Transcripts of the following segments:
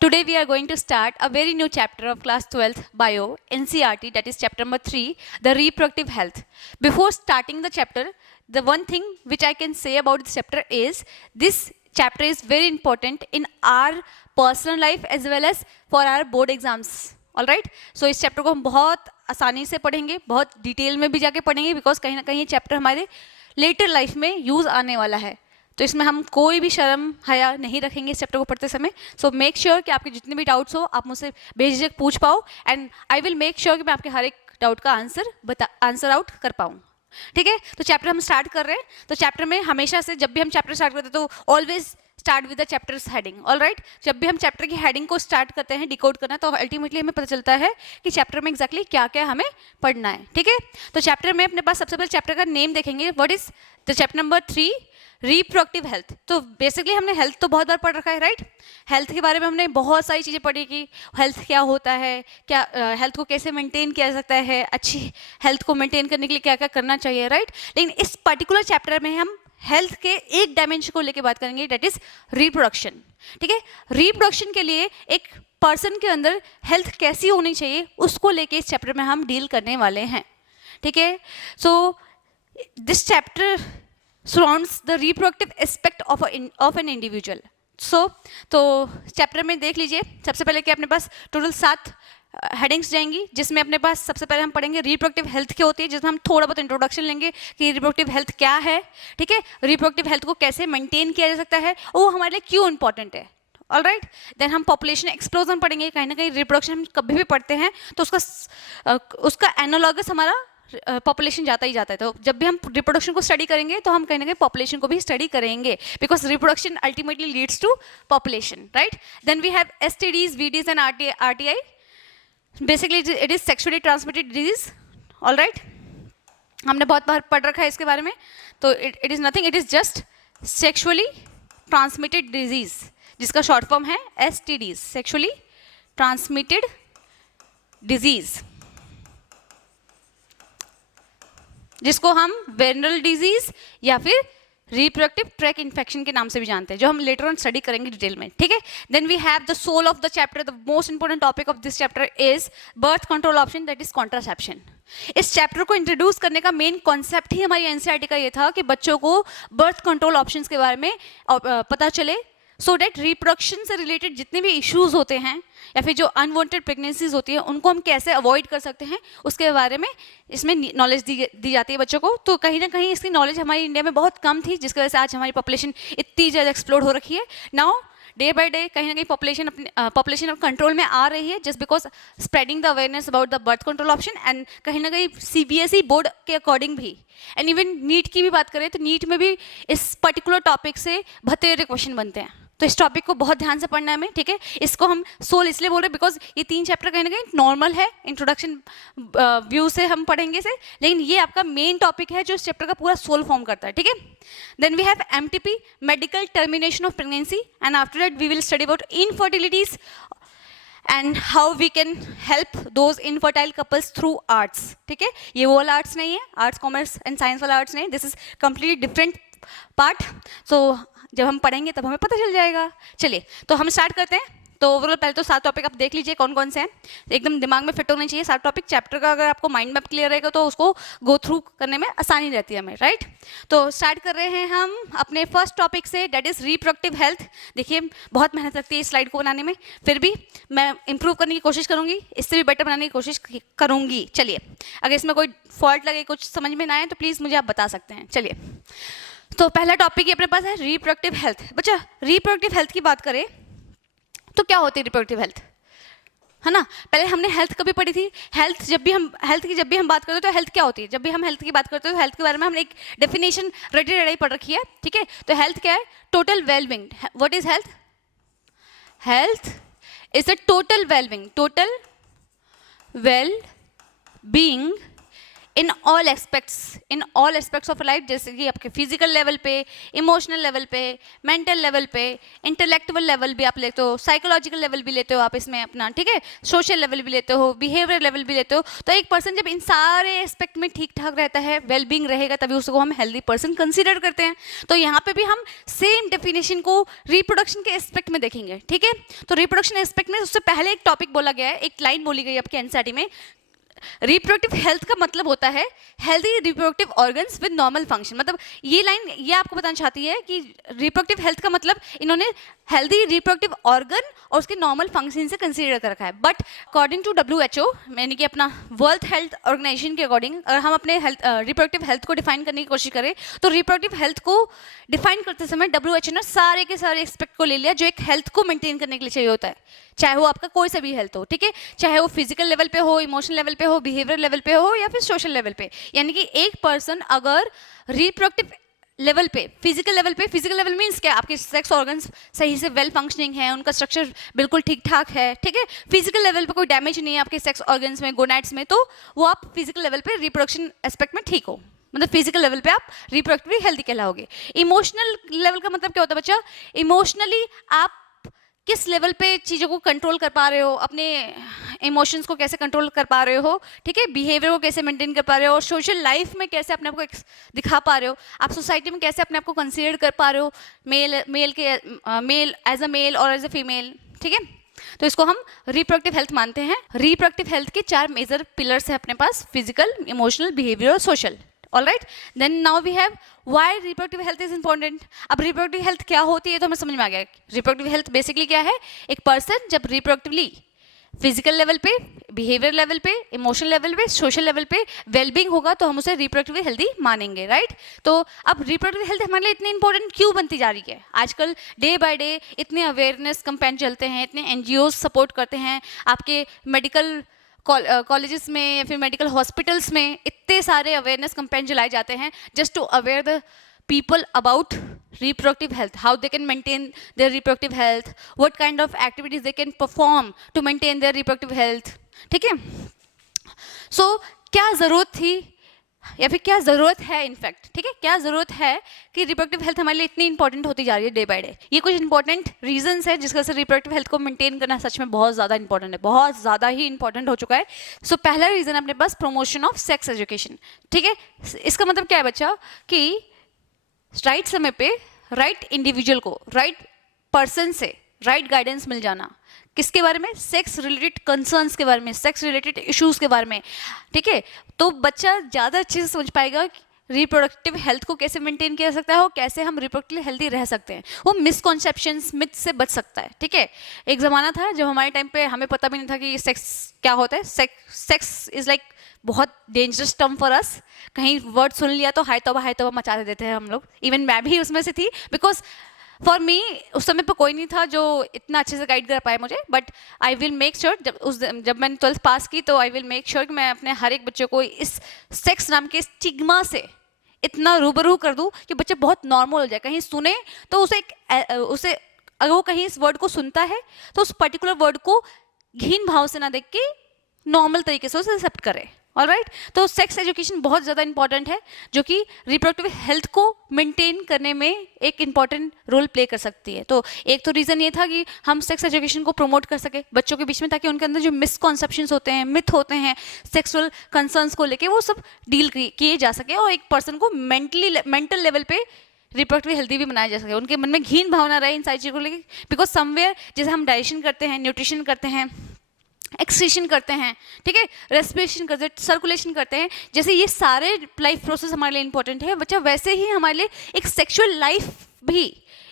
Today we are going to start a very new chapter of class 12th bio NCERT, that is chapter number 3, the reproductive health. Before starting the chapter, the one thing which I can say about this chapter is this chapter is very important in our personal life as well as for our board exams. All right, so इस chapter को हम बहुत आसानी से पढ़ेंगे, बहुत detail में भी जाके पढ़ेंगे, बिकॉज कहीं ना कहीं ये चैप्टर हमारे लेटर लाइफ में यूज़ आने वाला है. तो इसमें हम कोई भी शर्म हया नहीं रखेंगे इस चैप्टर को पढ़ते समय. सो मेक श्योर कि आपके जितने भी डाउट्स हो आप मुझसे बेझिझक पूछ पाओ, and I will make sure कि मैं आपके हर एक डाउट का आंसर आउट कर पाऊँ. ठीक है, तो चैप्टर हम स्टार्ट कर रहे हैं. तो चैप्टर में हमेशा से जब भी हम चैप्टर स्टार्ट करते हैं तो always start with the chapters heading. All right, जब भी हम चैप्टर की हेडिंग को स्टार्ट करते हैं डिकोड करना, तो अल्टीमेटली हमें पता चलता है कि चैप्टर में एग्जैक्टली क्या क्या हमें पढ़ना है. ठीक है, तो चैप्टर में अपने पास सबसे पहले चैप्टर का नेम देखेंगे. What is the chapter number 3, reproductive health. तो बेसिकली हमने हेल्थ तो बहुत बार पढ़ रखा है, राइट. हेल्थ के बारे में हमने बहुत सारी चीज़ें पढ़ी कि हेल्थ क्या होता है, क्या हेल्थ को कैसे मेंटेन किया जा सकता है, अच्छी हेल्थ को मेंटेन करने के लिए क्या क्या करना चाहिए, राइट. लेकिन इस पर्टिकुलर चैप्टर में हम हेल्थ के एक डायमेंशन को लेकर बात करेंगे, डेट इज रिप्रोडक्शन. ठीक है, रिप्रोडक्शन के लिए एक पर्सन के अंदर हेल्थ कैसी होनी चाहिए उसको लेके इस चैप्टर में हम डील करने वाले हैं. ठीक है, so this chapter surrounds the reproductive aspect of an individual. तो चैप्टर में देख लीजिए, सबसे पहले कि अपने पास टोटल 7 हेडिंग्स जाएंगी, जिसमें अपने पास सबसे पहले हम पढ़ेंगे रिप्रोडक्टिव हेल्थ क्या होती है, जिसमें हम थोड़ा बहुत इंट्रोडक्शन लेंगे कि रिप्रोडक्टिव हेल्थ क्या है. ठीक है, रिप्रोडक्टिव हेल्थ को कैसे मेंटेन किया जा सकता है, वो हमारे लिए क्यों इंपॉर्टेंट है. ऑल राइट, देन हम पॉपुलेशन एक्सप्लोजन पढ़ेंगे. कहीं ना कहीं रिप्रोडक्शन हम कभी भी पढ़ते हैं तो उसका एनालॉगस हमारा पॉपुलेशन जाता ही जाता है. तो जब भी हम रिप्रोडक्शन को स्टडी करेंगे तो हम कहीं ना कहीं पॉपुलेशन को भी स्टडी करेंगे, because reproduction ultimately leads to population, right. Then we have STDs, VDs and RTI. Basically it is sexually transmitted disease. All right, हमने बहुत बार पढ़ रखा है इसके बारे में. तो it is nothing, it is just sexually transmitted disease, जिसका शॉर्ट फॉर्म है एसटीडीज, सेक्सुअली ट्रांसमिटेड डिजीज, जिसको हम वेनरल डिजीज या फिर रिप्रोडक्टिव ट्रैक इन्फेक्शन के नाम से भी जानते हैं, जो हम लेटर ऑन स्टडी करेंगे डिटेल में. ठीक है, then we have the soul of the chapter, the most important topic of this chapter is birth control option, that is contraception. इस चैप्टर को इंट्रोड्यूस करने का मेन कॉन्सेप्ट ही हमारी एनसीईआरटी का ये था कि बच्चों को बर्थ कंट्रोल ऑप्शंस के बारे में पता चले, सो डैट रिप्रोडक्शन से रिलेटेड जितने भी इश्यूज होते हैं या फिर जो अनवांटेड प्रेगनेंसीज होती हैं उनको हम कैसे अवॉइड कर सकते हैं उसके बारे में इसमें नॉलेज दी जाती है बच्चों को. तो कहीं ना कहीं इसकी नॉलेज हमारी इंडिया में बहुत कम थी, जिसकी वजह से आज हमारी पॉपुलेशन इतनी ज़्यादा एक्सप्लोर हो रखी है. नाउ डे बाय डे कहीं ना कहीं पॉपुलेशन कंट्रोल में आ रही है, just because spreading the awareness about the birth control option, and कहीं ना कहीं सीबीएसई बोर्ड के अकॉर्डिंग भी, एंड इवन नीट की भी बात करें तो नीट में भी इस पर्टिकुलर टॉपिक से भतेरे क्वेश्चन बनते हैं. तो इस टॉपिक को बहुत ध्यान से पढ़ना है हमें. ठीक है, इसको हम सोल इसलिए बोल रहे हैं बिकॉज ये 3 चैप्टर कहीं ना कहीं नॉर्मल है, इंट्रोडक्शन व्यू से हम पढ़ेंगे इसे, लेकिन ये आपका मेन टॉपिक है जो इस चैप्टर का पूरा सोल फॉर्म करता है. ठीक है, then we have MTP, medical termination of pregnancy, and after that we will study about infertilities and how we can help those infertile couples through ARTs. ठीक है, ये वो वाला आर्ट्स नहीं है, आर्ट्स कॉमर्स एंड साइंस वाला arts नहीं, this is completely different part. So जब हम पढ़ेंगे तब हमें पता चल जाएगा. चलिए, तो हम स्टार्ट करते हैं. तो ओवरऑल पहले तो 7 टॉपिक आप देख लीजिए कौन कौन से हैं, एकदम दिमाग में फिट होने चाहिए 7 टॉपिक. चैप्टर का अगर आपको माइंड मैप क्लियर रहेगा तो उसको गो थ्रू करने में आसानी रहती है हमें, राइट. तो स्टार्ट कर रहे हैं हम अपने फर्स्ट टॉपिक से, डेट इज रिप्रोडक्टिव हेल्थ. देखिए बहुत मेहनत लगती है इस स्लाइड को बनाने में, फिर भी मैं इंप्रूव करने की कोशिश करूंगी, इससे भी बेटर बनाने की कोशिश करूंगी. चलिए, अगर इसमें कोई फॉल्ट लगे, कुछ समझ में ना आए तो प्लीज़ मुझे आप बता सकते हैं. चलिए, तो पहला टॉपिक अपने पास है रिप्रोडक्टिव हेल्थ. बच्चा, रिप्रोडक्टिव हेल्थ की बात करें तो क्या होती है रिप्रोडक्टिव हेल्थ, है ना. पहले हमने हेल्थ कभी पढ़ी थी. जब भी हम बात करते हैं तो हेल्थ क्या होती है, जब भी हम हेल्थ की बात करते हैं तो हेल्थ के बारे में हमने एक डेफिनेशन रेडी पढ़ रखी है. ठीक है, तो हेल्थ क्या है, total wellbeing. What is health? Health is a total wellbeing, total well being in all aspects of life, जैसे कि आपके फिजिकल लेवल पे, इमोशनल लेवल पे, मेंटल लेवल पे, इंटेलेक्चुअल लेवल भी आप लेते हो, साइकोलॉजिकल लेवल भी लेते हो आप इसमें अपना, ठीक है, सोशल लेवल भी लेते हो, बिहेवियर लेवल भी लेते हो। तो एक पर्सन जब इन सारे एस्पेक्ट में ठीक ठाक रहता है, वेलबींग रहेगा, तभी उसको हम हेल्दी पर्सन कंसिडर करते हैं। तो यहाँ पे भी हम सेम डेफिनेशन को रिप्रोडक्शन के एस्पेक्ट में देखेंगे, ठीक है। तो रिप्रोडक्शन एस्पेक्ट में उससे पहले एक टॉपिक बोला गया है, एक लाइन बोली गई है आपके एनसीईआरटी में। रिप्रोडक्टिव हेल्थ का मतलब होता है healthy reproductive organs with normal function. मतलब ये लाइन ये आपको बताना चाहती है कि रिप्रोडक्टिव हेल्थ का मतलब इन्होंने हेल्दी रिप्रोडक्टिव ऑर्गन और उसके नॉर्मल फंक्शन से कंसीडर कर रखा है। बट अकॉर्डिंग टू WHO, यानी कि अपना वर्ल्ड हेल्थ ऑर्गेनाइजेशन के अकॉर्डिंग, अगर हम अपने रिप्रोडक्टिव हेल्थ को डिफाइन करने की कोशिश करें तो रिप्रोडक्टिव हेल्थ को डिफाइन करते समय WHO ने सारे के सारे एक्सपेक्ट को ले लिया जो एक हेल्थ को मेंटेन करने के लिए चाहिए होता है, चाहे वो आपका कोई सा भी हेल्थ हो, ठीक है, चाहे वो फिजिकल लेवल पे हो, इमोशनल लेवल पे हो, बिहेवियर लेवल पे हो या फिर सोशल लेवल पे। यानी कि एक पर्सन अगर रिप्रोडक्टिव लेवल पे, फिजिकल लेवल मीन्स क्या, आपके सेक्स ऑर्गन्स सही से वेल फंक्शनिंग है, उनका स्ट्रक्चर बिल्कुल ठीक ठाक है, ठीक है, फिजिकल लेवल पे कोई डैमेज नहीं है आपके सेक्स ऑर्गन्स में, गोनैड्स में, तो वो आप फिजिकल लेवल पे रिप्रोडक्शन एस्पेक्ट में ठीक हो, मतलब फिजिकल लेवल पे आप रिप्रोडक्टिवली हेल्दी कहलाओगे। इमोशनल लेवल का मतलब क्या होता है बच्चा, इमोशनली आप किस लेवल पे चीज़ों को कंट्रोल कर पा रहे हो, अपने इमोशंस को कैसे कंट्रोल कर पा रहे हो, ठीक है, बिहेवियर को कैसे मेंटेन कर पा रहे हो, और सोशल लाइफ में कैसे अपने आप को दिखा पा रहे हो, आप सोसाइटी में कैसे अपने आप को कंसीडर कर पा रहे हो, मेल एज अ मेल और एज अ फीमेल, ठीक है। तो इसको हम रिप्रोडक्टिव हेल्थ मानते हैं। रिप्रोडक्टिव हेल्थ के 4 मेजर पिलर्स हैं अपने पास, फिजिकल, इमोशनल, बिहेवियर और social. All right, then now we have why reproductive health is important. अब reproductive health क्या होती है तो हमें समझ में आ गया। reproductive health basically क्या है, एक पर्सन जब reproductively फिजिकल लेवल पे, बिहेवियर लेवल पे, इमोशनल लेवल पे, सोशल लेवल पे वेलबींग होगा तो हम उसे रिप्रोडक्टिवली हेल्दी मानेंगे, राइट। तो अब रिप्रोडक्टिव हेल्थ हमारे लिए इतनी इंपॉर्टेंट क्यों बनती जा रही है, आजकल डे बाय डे इतने अवेयरनेस कैंपेन चलते हैं, इतने NGOs सपोर्ट करते हैं, आपके मेडिकल कॉलेजेस में या फिर मेडिकल हॉस्पिटल्स में इतने सारे अवेयरनेस कैंपेन चलाए जाते हैं just to aware the people about reproductive health, how they can maintain their reproductive health, what kind of activities they can perform to maintain their reproductive health, ठीक है। So क्या ज़रूरत थी या फिर क्या ज़रूरत है, इनफैक्ट, ठीक है, क्या ज़रूरत है कि रिप्रोडक्टिव हेल्थ हमारे लिए इतनी इंपॉर्टेंट होती जा रही है डे बाय डे। ये कुछ इंपॉर्टेंट रीजंस है जिसका से रिप्रोडक्टिव हेल्थ को मेंटेन करना सच में बहुत ज़्यादा इंपॉर्टेंट है, बहुत ज़्यादा ही इंपॉर्टेंट हो चुका है। सो पहला रीज़न अपने पास प्रमोशन ऑफ सेक्स एजुकेशन, ठीक है। इसका मतलब क्या है बच्चा कि राइट समय पे राइट इंडिविजुअल को राइट पर्सन से राइट गाइडेंस मिल जाना, किसके बारे में, सेक्स रिलेटेड कंसर्न्स के बारे में, सेक्स रिलेटेड इश्यूज के बारे में, ठीक है। तो बच्चा ज़्यादा अच्छे से समझ पाएगा रिप्रोडक्टिव हेल्थ को कैसे मेंटेन किया जा सकता है और कैसे हम रिप्रोडक्टिवली हेल्दी रह सकते हैं, वो मिसकॉन्सेप्शंस मिथ से बच सकता है, ठीक है। एक ज़माना था जब हमारे टाइम पे हमें पता भी नहीं था कि सेक्स क्या होता है, सेक्स इज़ लाइक बहुत डेंजरस टर्म फॉर अस, कहीं वर्ड सुन लिया तो हाय तौबा मचा देते हैं हम लोग, इवन मैं भी उसमें से थी, बिकॉज फॉर मी उस समय पर कोई नहीं था जो इतना अच्छे से गाइड कर पाए मुझे। But I will make sure जब मैंने 12th पास की तो आई विल मेक श्योर कि मैं अपने हर एक बच्चे को इस सेक्स नाम के स्टिग्मा से इतना रूबरू कर दूं कि बच्चा बहुत नॉर्मल हो जाए, कहीं सुने तो उसे अगर वो कहीं इस वर्ड को सुनता है तो उस पर्टिकुलर वर्ड को घिन भाव से ना देख के नॉर्मल तरीके से उसे एक्सेप्ट करे। ऑलराइट, तो सेक्स एजुकेशन बहुत ज़्यादा इंपॉर्टेंट है जो कि रिप्रोडक्टिव हेल्थ को मेंटेन करने में एक इंपॉर्टेंट रोल प्ले कर सकती है। तो एक तो रीज़न ये था कि हम सेक्स एजुकेशन को प्रमोट कर सके बच्चों के बीच में, ताकि उनके अंदर जो मिसकॉन्सेप्शंस होते हैं, मिथ होते हैं सेक्सुअल कंसर्न्स को लेके, वो सब डील किए जा सके और एक पर्सन को मेंटल लेवल पे रिप्रोडक्टिव हेल्दी भी बनाया जा सके, उनके मन में घिन भावना रहे इन सारी चीज़ों को लेके। बिकॉज समवेयर जैसे हम डाइजेशन करते हैं, न्यूट्रिशन करते हैं, एक्सक्रीशन करते हैं, ठीक है, रेस्पिरेशन करते हैं, सर्कुलेशन करते हैं, जैसे ये सारे लाइफ प्रोसेस हमारे लिए इंपॉर्टेंट है बच्चा, वैसे ही हमारे लिए एक सेक्सुअल लाइफ भी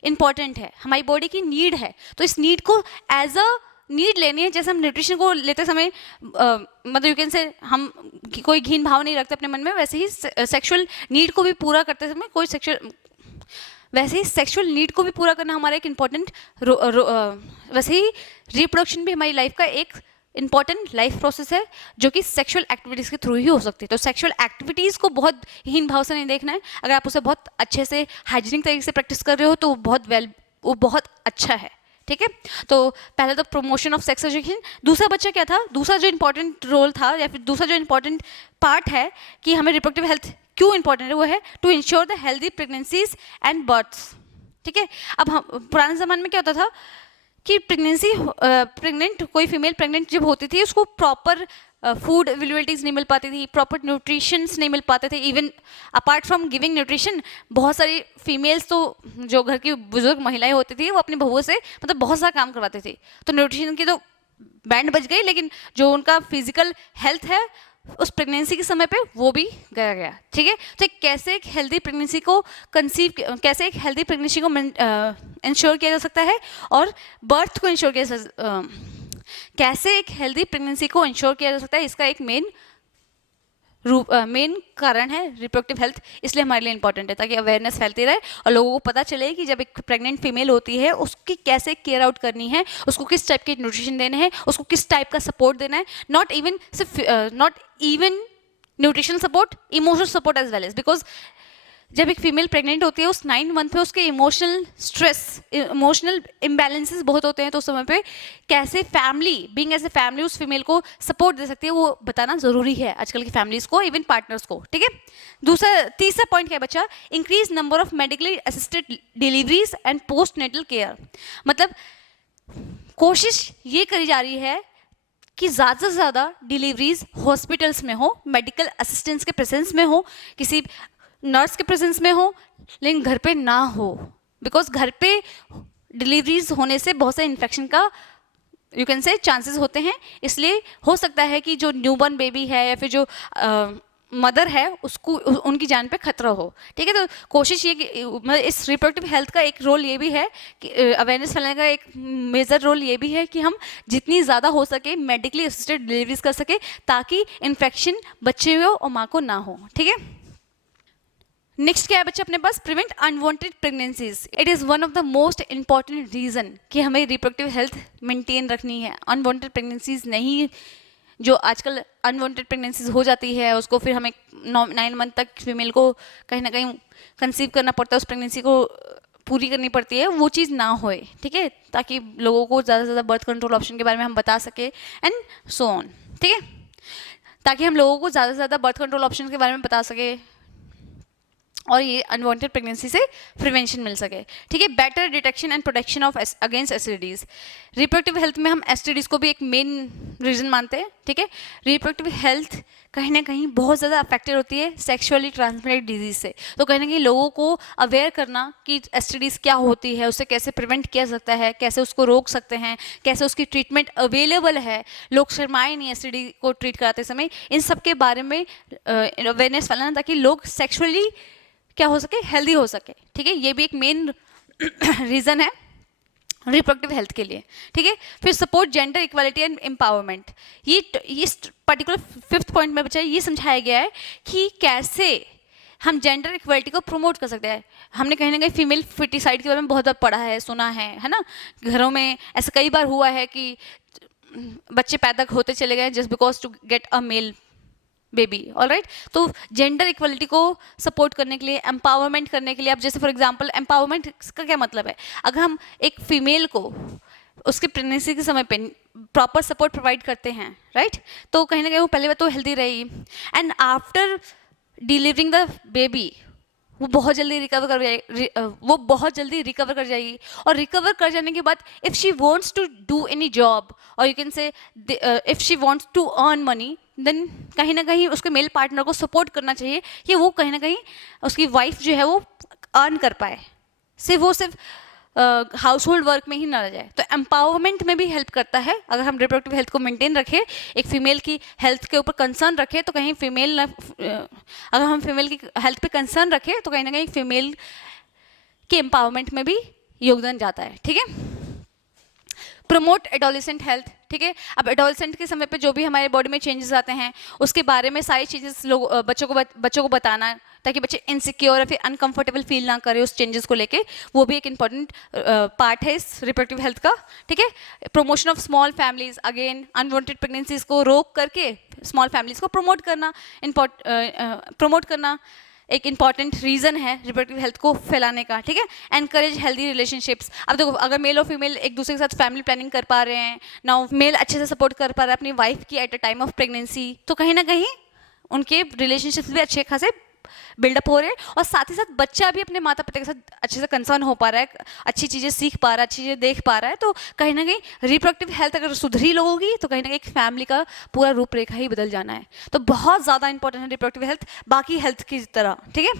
इंपॉर्टेंट है, हमारी बॉडी की नीड है। तो इस नीड को एज अ नीड लेनी है, जैसे हम न्यूट्रिशन को लेते समय मतलब यू कैन से हम कोई घिन भाव नहीं रखते अपने मन में, वैसे ही सेक्सुअल नीड को भी पूरा करते समय वैसे ही सेक्सुअल नीड को भी पूरा करना हमारा एक इम्पॉर्टेंट वैसे ही रिप्रोडक्शन भी हमारी लाइफ का एक इंपॉर्टेंट लाइफ प्रोसेस है जो कि सेक्सुअल एक्टिविटीज़ के थ्रू ही हो सकती है। तो सेक्सुअल एक्टिविटीज़ को बहुत हीन भाव से नहीं देखना है, अगर आप उसे बहुत अच्छे से हाइजीनिक तरीके से प्रैक्टिस कर रहे हो तो वो बहुत अच्छा है, ठीक है। तो पहले तो प्रमोशन ऑफ सेक्स एजुकेशन, दूसरा बच्चा क्या था, दूसरा जो इंपॉर्टेंट रोल था या फिर दूसरा जो इंपॉर्टेंट पार्ट है कि हमें रिप्रोडक्टिव हेल्थ क्यों इंपॉर्टेंट है, वो है to ensure the healthy pregnancies and births. ठीक है। अब हम पुराने ज़माने में क्या होता था कि प्रेग्नेंट कोई फीमेल प्रेग्नेंट जब होती थी उसको प्रॉपर फूड अवेलेबिलिटीज़ नहीं मिल पाती थी, प्रॉपर न्यूट्रिशंस नहीं मिल पाते थे। Even apart from giving nutrition, बहुत सारी फीमेल्स तो जो घर की बुजुर्ग महिलाएं होती थी वो अपनी बहुओं से मतलब बहुत सारा काम करवाते थे। तो न्यूट्रिशन की तो बैंड बज गई, लेकिन जो उनका फिजिकल हेल्थ है उस प्रेगनेंसी के समय पे वो भी गया। ठीक है। तो कैसे एक हेल्दी प्रेगनेंसी को कैसे एक हेल्दी प्रेगनेंसी को इंश्योर किया जा सकता है और बर्थ को इंश्योर किया कैसे एक हेल्दी प्रेगनेंसी को इंश्योर किया जा सकता है, इसका एक मेन कारण है रिप्रोडक्टिव हेल्थ। इसलिए हमारे लिए इंपॉर्टेंट है ताकि अवेयरनेस फैलती रहे और लोगों को पता चले कि जब एक प्रेग्नेंट फीमेल होती है उसकी कैसे केयर आउट करनी है, उसको किस टाइप के न्यूट्रिशन देने हैं, उसको किस टाइप का सपोर्ट देना है। Not even nutrition support, emotional support as well as, because जब एक फीमेल प्रेग्नेंट होती है उस 9 मंथ में उसके इमोशनल स्ट्रेस, इमोशनल इम्बैलेंसेस बहुत होते हैं। तो उस समय पे कैसे family being as a family उस फीमेल को सपोर्ट दे सकती है वो बताना ज़रूरी है आजकल की फैमिलीज़ को, इवन पार्टनर्स को। ठीक है। तीसरा पॉइंट क्या है बच्चा, increase number of medically assisted deliveries and post natal care. मतलब कोशिश ये करी जा रही है कि ज़्यादा से ज़्यादा डिलीवरीज हॉस्पिटल्स में हो, मेडिकल असिस्टेंस के प्रेजेंस में हो, किसी नर्स के प्रेजेंस में हो, लेकिन घर पे ना हो। बिकॉज घर पे डिलीवरीज होने से बहुत सारे इन्फेक्शन का यू कैन से चांसेस होते हैं। इसलिए हो सकता है कि जो न्यूबॉर्न बेबी है या फिर जो मदर है उसको उनकी जान पे खतरा हो। ठीक है। तो कोशिश ये कि मतलब इस रिप्रोडक्टिव हेल्थ का एक रोल ये भी है कि अवेयरनेस फैलाने का एक मेजर रोल ये भी है कि हम जितनी ज़्यादा हो सके मेडिकली असिस्टेड डिलीवरीज कर सके ताकि इन्फेक्शन बच्चे हो और माँ को ना हो। ठीक है। नेक्स्ट क्या है बच्चा अपने पास, prevent unwanted pregnancies. It is one of the most important reason कि हमें रिप्रोडक्टिव हेल्थ मेंटेन रखनी है। अनवांटेड प्रेगनेंसीज नहीं, जो आजकल अनवांटेड प्रेगनेंसीज हो जाती है उसको फिर हमें 9 मंथ तक फीमेल को कहीं ना कहीं कंसीव करना पड़ता है, उस प्रेगनेंसी को पूरी करनी पड़ती है, वो चीज़ ना होए। ठीक है। ताकि लोगों को ज़्यादा से ज़्यादा बर्थ कंट्रोल ऑप्शन के बारे में हम बता सके एंड सो ऑन। ठीक है। ताकि हम लोगों को ज़्यादा से ज़्यादा बर्थ कंट्रोल ऑप्शन के बारे में बता सके और ये अनवांटेड प्रेगनेंसी से प्रिवेंशन मिल सके। ठीक है। Better detection and protection of against STDs. Reproductive health में हम एसटीडीज को भी एक मेन रीजन मानते हैं। ठीक है। रिप्रोडक्टिव हेल्थ कहीं ना कहीं बहुत ज़्यादा अफेक्टेड होती है सेक्सुअली ट्रांसमिटेड डिजीज से। तो कहीं ना कहीं लोगों को अवेयर करना कि एसटीडीज क्या होती है, उससे कैसे प्रिवेंट किया सकता है, कैसे उसको रोक सकते हैं, कैसे उसकी ट्रीटमेंट अवेलेबल है, लोग शर्माए नहीं एसटीडी को ट्रीट कराते समय, इन सब के बारे में अवेयरनेस फैलाना ताकि लोग सेक्सुअली क्या हो सके, हेल्दी हो सके। ठीक है। ये भी एक मेन रीज़न है रिप्रोडक्टिव हेल्थ के लिए। ठीक है। फिर support gender equality and empowerment. ये इस पर्टिकुलर 5th पॉइंट में बच्चा ये समझाया गया है कि कैसे हम जेंडर इक्वालिटी को प्रमोट कर सकते हैं। हमने कहीं ना कहीं फीमेल फीटिसाइड के बारे में बहुत बार पढ़ा है, सुना है ना। घरों में ऐसा कई बार हुआ है कि बच्चे पैदा होते चले गए just because to get a male baby. All right. तो जेंडर इक्वलिटी को सपोर्ट करने के लिए, एम्पावरमेंट करने के लिए, अब जैसे फॉर एग्जांपल एम्पावरमेंट का क्या मतलब है, अगर हम एक फीमेल को उसके प्रेगनेंसी के समय पे प्रॉपर सपोर्ट प्रोवाइड करते हैं, राइट, तो कहीं ना कहीं वो पहले बार तो हेल्दी रहेगी and after delivering the baby वो बहुत जल्दी रिकवर कर जाएगी और रिकवर कर जाने के बाद if she wants to do any job और you can say if she wants to earn money, then कहीं ना कहीं उसके मेल पार्टनर को सपोर्ट करना चाहिए कि वो कहीं ना कहीं उसकी वाइफ जो है वो अर्न कर पाए, सिर्फ हाउस होल्ड वर्क में ही ना रह जाए। तो एम्पावरमेंट में भी हेल्प करता है। अगर हम रिप्रोडक्टिव हेल्थ को मेंटेन रखें, एक फीमेल की हेल्थ के ऊपर कंसर्न रखें, तो कहीं अगर हम फीमेल की हेल्थ पे कंसर्न रखें तो कहीं ना कहीं फीमेल के एम्पावरमेंट में भी योगदान जाता है। ठीक है। Promote adolescent health. ठीक है। अब एडोलेसेंट के समय पे जो भी हमारे बॉडी में चेंजेस आते हैं उसके बारे में सारी चीज़ें लोग बच्चों को बताना ताकि बच्चे इनसिक्योर या फिर अनकंफर्टेबल फील ना करें उस चेंजेस को लेके, वो भी एक इंपॉर्टेंट पार्ट है इस रिप्रोडक्टिव हेल्थ का। ठीक है। Promotion of small families, again unwanted pregnancies को रोक करके स्मॉल फैमिलीज को प्रमोट करना। एक इंपॉर्टेंट रीजन है रिप्रोडक्टिव हेल्थ को फैलाने का, ठीक है। Encourage healthy relationships. अब देखो, अगर मेल और फीमेल एक दूसरे के साथ फैमिली प्लानिंग कर पा रहे हैं, नाउ मेल अच्छे से सपोर्ट कर पा रहा है अपनी वाइफ की at a time of pregnancy, तो कहीं ना कहीं उनके रिलेशनशिप्स भी अच्छे खासे बिल्डअप हो रहे हैं, और साथ ही साथ बच्चा भी अपने माता पिता के साथ अच्छे से कंसर्न हो पा रहा है, अच्छी चीज़ें सीख पा रहा है, अच्छी चीज़ें देख पा रहा है। तो कहीं ना कहीं रिप्रोडक्टिव हेल्थ अगर सुधरी लोगोगी तो कहीं ना कहीं एक फैमिली का पूरा रूपरेखा ही बदल जाना है। तो बहुत ज़्यादा इंपॉर्टेंट है रिप्रोडक्टिव हेल्थ बाकी हेल्थ की तरह, ठीक है।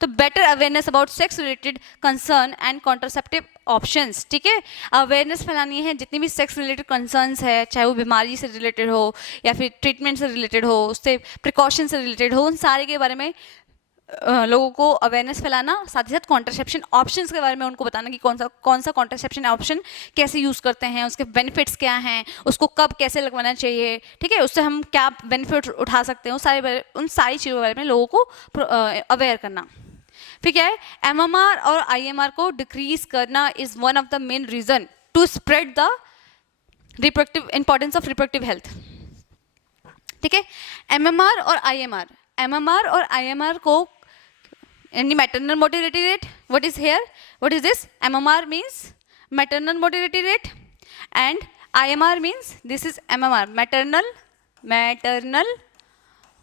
तो better awareness about sex related concern and contraceptive options, ठीक है। अवेयरनेस फैलानी है जितनी भी सेक्स रिलेटेड कंसर्न्स है, चाहे वो बीमारी से रिलेटेड हो या फिर ट्रीटमेंट से रिलेटेड हो, उससे प्रिकॉशन से रिलेटेड हो, उन सारे के बारे में लोगों को अवेयरनेस फैलाना। साथ ही साथ कॉन्ट्रासेप्शन ऑप्शंस के बारे में उनको बताना कि कौन सा कॉन्ट्रासेप्शन ऑप्शन कैसे यूज़ करते हैं, उसके बेनिफिट्स क्या हैं, उसको कब कैसे लगवाना चाहिए, ठीक है, उससे हम क्या बेनिफिट उठा सकते हैं, उन सारी चीज़ों के बारे में लोगों को अवेयर करना। फिर क्या है, एमएमआर और आईएमआर को डिक्रीज करना is one of the main reason to spread the reproductive importance of reproductive health, ठीक है। एमएमआर और आईएमआर को any maternal mortality rate, what is here, what is this, MMR means maternal mortality rate and IMR means this is MMR, maternal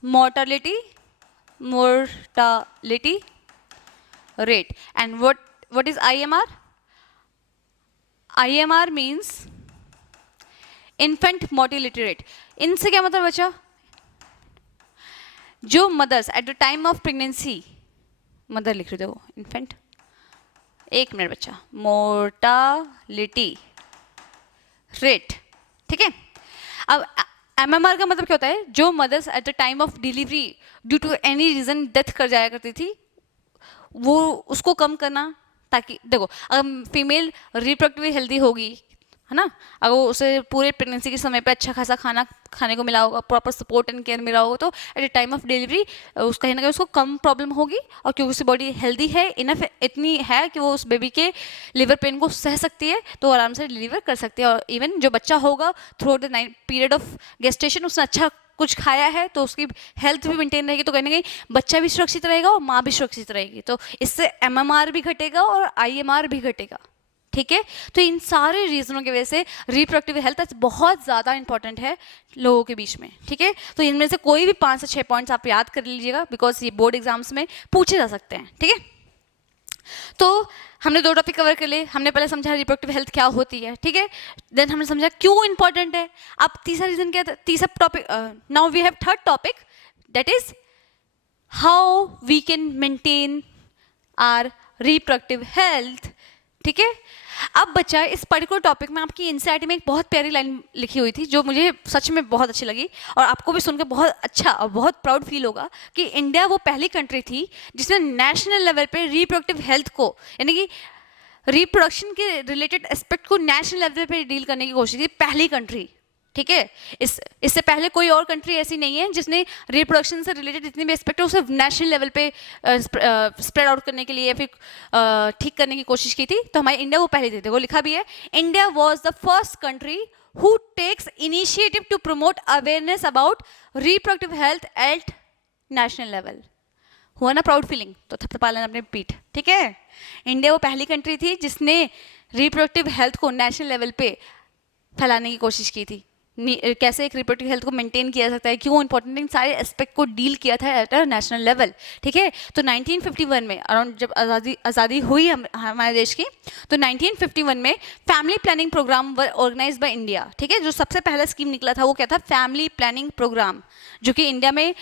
mortality rate, and what is IMR? IMR means infant mortality rate. इनसे क्या मतलब बचा, जो mothers at the time of pregnancy, mother लिख रहे थे वो, infant, एक मिनट बच्चा, मोर्टालिटी रेट, ठीक है। अब एमएमआर का मतलब क्या होता है, जो mothers at the time of delivery due to any reason death कर जाया करती थी, वो उसको कम करना, ताकि देखो अगर फीमेल रिप्रोडक्टिवली हेल्दी होगी, है ना, अगर वो उसे पूरे प्रेगनेंसी के समय पे अच्छा खासा खाना खाने को मिला होगा, प्रॉपर सपोर्ट एंड केयर मिला होगा, तो eight the time of delivery उसका कहीं ना कहीं उसको कम प्रॉब्लम होगी, और क्योंकि उसकी बॉडी हेल्दी है, इनफ इतनी है कि वो उस बेबी के लिवर पेन को सह सकती है, तो आराम से डिलीवर कर सकती है। और इवन जो बच्चा होगा through out the period of gestation उसने अच्छा कुछ खाया है, तो उसकी हेल्थ भी मेंटेन रहेगी, तो कहीं ना कहीं बच्चा भी सुरक्षित रहेगा और माँ भी सुरक्षित रहेगी, तो इससे एमएमआर भी घटेगा और आईएमआर भी घटेगा, ठीक है। तो इन सारे रीजनों की वजह से रिप्रोडक्टिव हेल्थ बहुत ज़्यादा इंपॉर्टेंट है लोगों के बीच में, ठीक है। तो इनमें से कोई भी 5 से 6 पॉइंट्स आप याद कर लीजिएगा, बिकॉज ये बोर्ड एग्जाम्स में पूछे जा सकते हैं, ठीक है। तो हमने 2 टॉपिक कवर कर लिए। हमने पहले समझा रिप्रोडक्टिव हेल्थ क्या होती है, ठीक है, देन हमने समझा क्यों इंपॉर्टेंट है। अब तीसरा रीजन क्या था, तीसरा topic, now we have third topic, that is how we can maintain our reproductive health, ठीक है। अब बच्चा, इस पर्टिकुलर टॉपिक में आपकी एनसीईआरटी में एक बहुत प्यारी लाइन लिखी हुई थी जो मुझे सच में बहुत अच्छी लगी, और आपको भी सुनकर बहुत अच्छा और बहुत प्राउड फील होगा कि इंडिया वो पहली कंट्री थी जिसने नेशनल लेवल पे रिप्रोडक्टिव हेल्थ को, यानी कि रिप्रोडक्शन के रिलेटेड एस्पेक्ट को नेशनल लेवल पे डील करने की कोशिश की, पहली कंट्री, ठीक है। इससे पहले कोई और कंट्री ऐसी नहीं है जिसने रिप्रोडक्शन से रिलेटेड जितने भी एस्पेक्ट है उसे नेशनल लेवल पे स्प्रेड आउट करने के लिए या फिर ठीक करने की कोशिश की थी। तो हमारी इंडिया वो पहले थी, देखो लिखा भी है, India was the first country who takes initiative to promote awareness about reproductive health at national level. हुआ ना प्राउड फीलिंग, तो थपथपा लेना अपने पीठ, ठीक है। इंडिया वो पहली कंट्री थी जिसने रिप्रोडक्टिव हेल्थ को नेशनल लेवल पे फैलाने की कोशिश की थी, कैसे एक रिप्रोडक्टिव हेल्थ को मेंटेन किया जा सकता है, क्यों इंपॉर्टेंट, इन सारे एस्पेक्ट को डील किया था एट अ नेशनल लेवल, ठीक है। तो 1951 में अराउंड जब आज़ादी हुई हमारे देश की, तो 1951 में family planning program were organize by India, ठीक है। जो सबसे पहला स्कीम निकला था वो क्या था, फैमिली प्लानिंग प्रोग्राम, जो कि इंडिया ने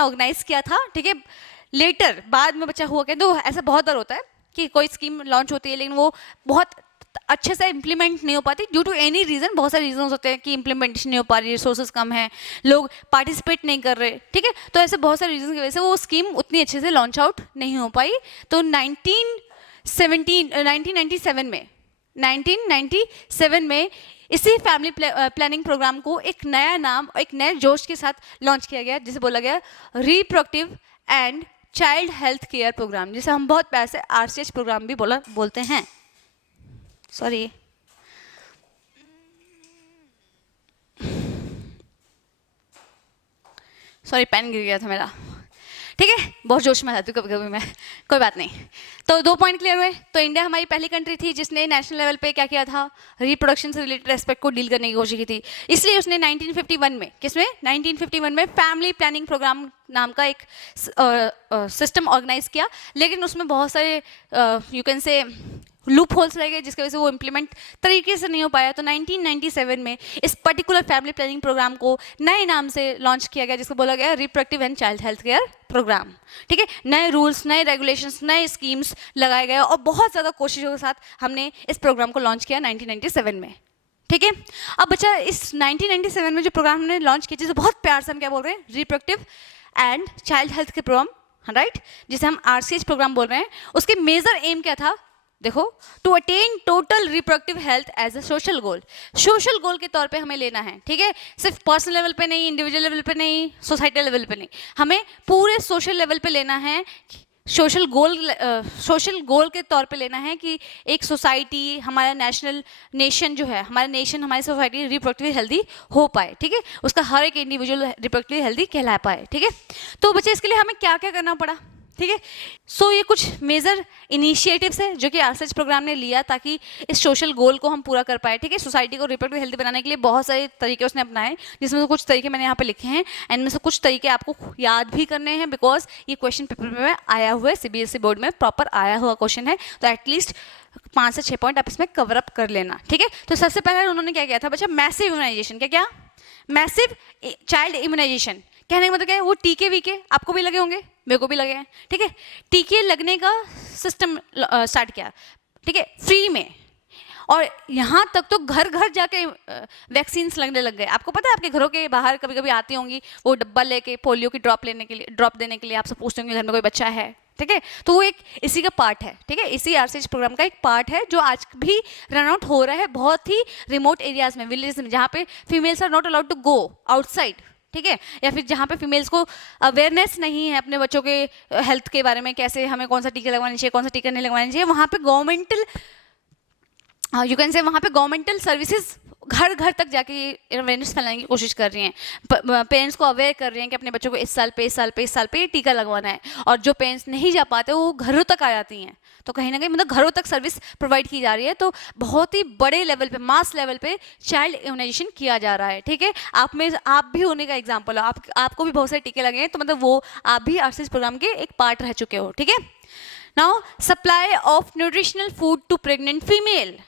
ऑर्गेनाइज किया था, ठीक है। लेटर बाद में बच्चा हुआ क्या, तो ऐसा बहुत बार होता है कि कोई स्कीम लॉन्च होती है लेकिन वो बहुत अच्छे से इम्प्लीमेंट नहीं हो पाती ड्यू टू एनी रीज़न, बहुत सारे रीजन होते हैं कि इम्प्लीमेंटेशन नहीं हो पा रही, रिसोर्सेज कम है, लोग पार्टिसिपेट नहीं कर रहे, ठीक है। तो ऐसे बहुत सारे रीजन की वजह से वो स्कीम उतनी अच्छे से लॉन्च आउट नहीं हो पाई। तो 1997 में इसी फैमिली प्लानिंग प्रोग्राम को एक नया नाम, एक नए जोश के साथ लॉन्च किया गया, जिसे बोला गया reproductive and child health care program, जिसे हम बहुत प्यार से RCH प्रोग्राम भी बोलते हैं। सॉरी, पेन गिर गया था मेरा, ठीक है। बहुत जोश में आती हूँ कभी कभी मैं, कोई बात नहीं। तो 2 पॉइंट क्लियर हुए। तो इंडिया हमारी पहली कंट्री थी जिसने नेशनल लेवल पे क्या किया था, रिप्रोडक्शन से रिलेटेड एस्पेक्ट को डील करने की कोशिश की थी। इसलिए उसने 1951 में, किसमें, 1951 में फैमिली प्लानिंग प्रोग्राम नाम का एक सिस्टम ऑर्गेनाइज किया। लेकिन उसमें बहुत सारे यू कैन से लूप होल्स रह गए, जिसकी वजह से वो इम्प्लीमेंट तरीके से नहीं हो पाया। तो 1997 में इस पर्टिकुलर फैमिली प्लानिंग प्रोग्राम को नए नाम से लॉन्च किया गया, जिसको बोला गया reproductive and child health care program. ठीक है, नए रूल्स, नए रेगुलेशंस, नए स्कीम्स लगाए गए और बहुत ज़्यादा कोशिशों के साथ हमने इस प्रोग्राम को लॉन्च किया 1997 में। ठीक है, अब बच्चा इस 1997 में जो प्रोग्राम हमने लॉन्च किया, जिसे बहुत प्यार से हम क्या बोल रहे हैं, रिप्रोडक्टिव एंड चाइल्ड हेल्थ के प्रोग्राम, राइट, जिसे हम RCH प्रोग्राम बोल रहे हैं। उसके मेजर एम क्या था, देखो, to attain total reproductive health as a social goal. Social goal के तौर पे हमें लेना है, ठीक है, सिर्फ पर्सनल लेवल पे नहीं, इंडिविजुअल लेवल पे नहीं, सोसाइटी लेवल पे नहीं, हमें पूरे सोशल लेवल पे लेना है। सोशल गोल के तौर पे लेना है कि एक सोसाइटी, हमारा नेशन जो है, हमारा नेशन, हमारी सोसाइटी रिप्रोडक्टिवली हेल्दी हो पाए। ठीक है, उसका हर एक इंडिविजुअल रिप्रोडक्टिवली हेल्दी कहला पाए। ठीक है, तो बच्चे इसके लिए हमें क्या क्या करना पड़ा। ठीक है, सो ये कुछ मेजर इनिशिएटिव्स है जो कि RCH प्रोग्राम ने लिया ताकि इस सोशल गोल को हम पूरा कर पाए। ठीक है, सोसाइटी को रिप्रोडक्टिव हेल्दी बनाने के लिए बहुत सारे तरीके उसने अपनाए, जिसमें से कुछ तरीके मैंने यहाँ पे लिखे हैं, एंड में से कुछ तरीके आपको याद भी करने हैं, बिकॉज ये क्वेश्चन पेपर में आया हुआ है, CBSE बोर्ड में प्रॉपर आया हुआ क्वेश्चन है। तो एटलीस्ट 5 से 6 पॉइंट आप इसमें कवर अप कर लेना। ठीक है, तो सबसे पहले उन्होंने क्या किया था बच्चा, मैसिव इम्यूनाइजेशन। क्या क्या, मैसिव चाइल्ड इम्यूनाइजेशन। कहने का मतलब क्या है, वो टीके वीके आपको भी लगे होंगे, मेरे को भी लगे हैं। ठीक है, टीके लगने का सिस्टम स्टार्ट किया, ठीक है, फ्री में। और यहाँ तक तो घर घर जाके वैक्सीन्स लगने लग गए। आपको पता है, आपके घरों के बाहर कभी कभी आती होंगी वो डब्बा लेके पोलियो की ड्रॉप लेने के लिए, ड्रॉप देने के लिए आपसे पूछते होंगे घर में कोई बच्चा है। ठीक है, तो वो एक इसी का पार्ट है। ठीक है, इसी RCH प्रोग्राम का एक पार्ट है जो आज भी रन आउट हो रहा है बहुत ही रिमोट एरियाज में, विलेज में, जहाँ पे females are not allowed to go outside. ठीक है, या फिर जहाँ पे फीमेल्स को अवेयरनेस नहीं है अपने बच्चों के हेल्थ के बारे में, कैसे हमें कौन सा टीका लगवाना चाहिए, कौन सा टीका नहीं लगवाना चाहिए, वहाँ पे गवर्नमेंटल यू कैन से वहाँ पे गवर्नमेंटल सर्विसेज घर घर तक जाके अवेयरनेस फैलाने की कोशिश कर रही हैं, पेरेंट्स को अवेयर कर रहे हैं कि अपने बच्चों को इस साल पे टीका लगवाना है। और जो पेरेंट्स नहीं जा पाते वो घरों तक आ जाती हैं, तो कहीं ना कहीं मतलब घरों तक सर्विस प्रोवाइड की जा रही है। तो बहुत ही बड़े लेवल पे, मास लेवल पे चाइल्ड इम्यूनाइजेशन किया जा रहा है। ठीक है, आप भी होने का एग्जाम्पल हो, आपको भी बहुत सारे टीके लगे हैं, तो मतलब वो आप भी RCH प्रोग्राम के एक पार्ट रह चुके हो। ठीक है, now supply of nutritional food to pregnant female.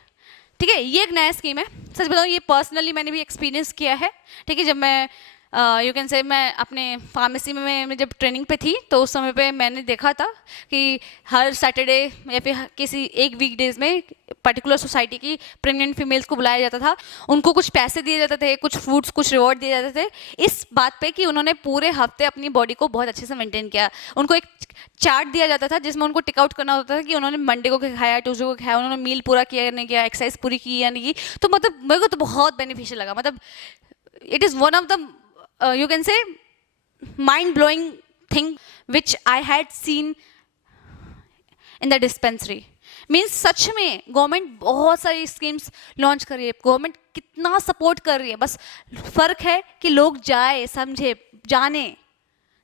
ठीक है, ये एक नया स्कीम है। सच बताऊँ, ये पर्सनली मैंने भी एक्सपीरियंस किया है। ठीक है, जब मैं यू कैन से मैं अपने फार्मेसी में मैं जब ट्रेनिंग पे थी, तो उस समय पे मैंने देखा था कि हर सैटरडे या फिर किसी एक वीकडेज में पर्टिकुलर सोसाइटी की प्रेग्नेंट फीमेल्स को बुलाया जाता था, उनको कुछ पैसे दिए जाते थे, कुछ फूड्स, कुछ रिवॉर्ड दिए जाते थे, इस बात पे कि उन्होंने पूरे हफ्ते अपनी बॉडी को बहुत अच्छे से मेंटेन किया। उनको एक चार्ट दिया जाता था जिसमें उनको टिक आउट करना होता था कि उन्होंने मंडे को क्या खाया, ट्यूसडे को खाया, उन्होंने मील पूरा किया या नहीं किया, एक्सरसाइज पूरी की या नहीं की। तो मतलब मेरे को तो बहुत बेनिफिशियल लगा। मतलब it is one of the you can say mind blowing thing which I had seen in the dispensary. Means सच में गवर्नमेंट बहुत सारी स्कीम्स लॉन्च कर रही है, गवर्नमेंट कितना सपोर्ट कर रही है, बस फर्क है कि लोग जाए, समझे, जाने।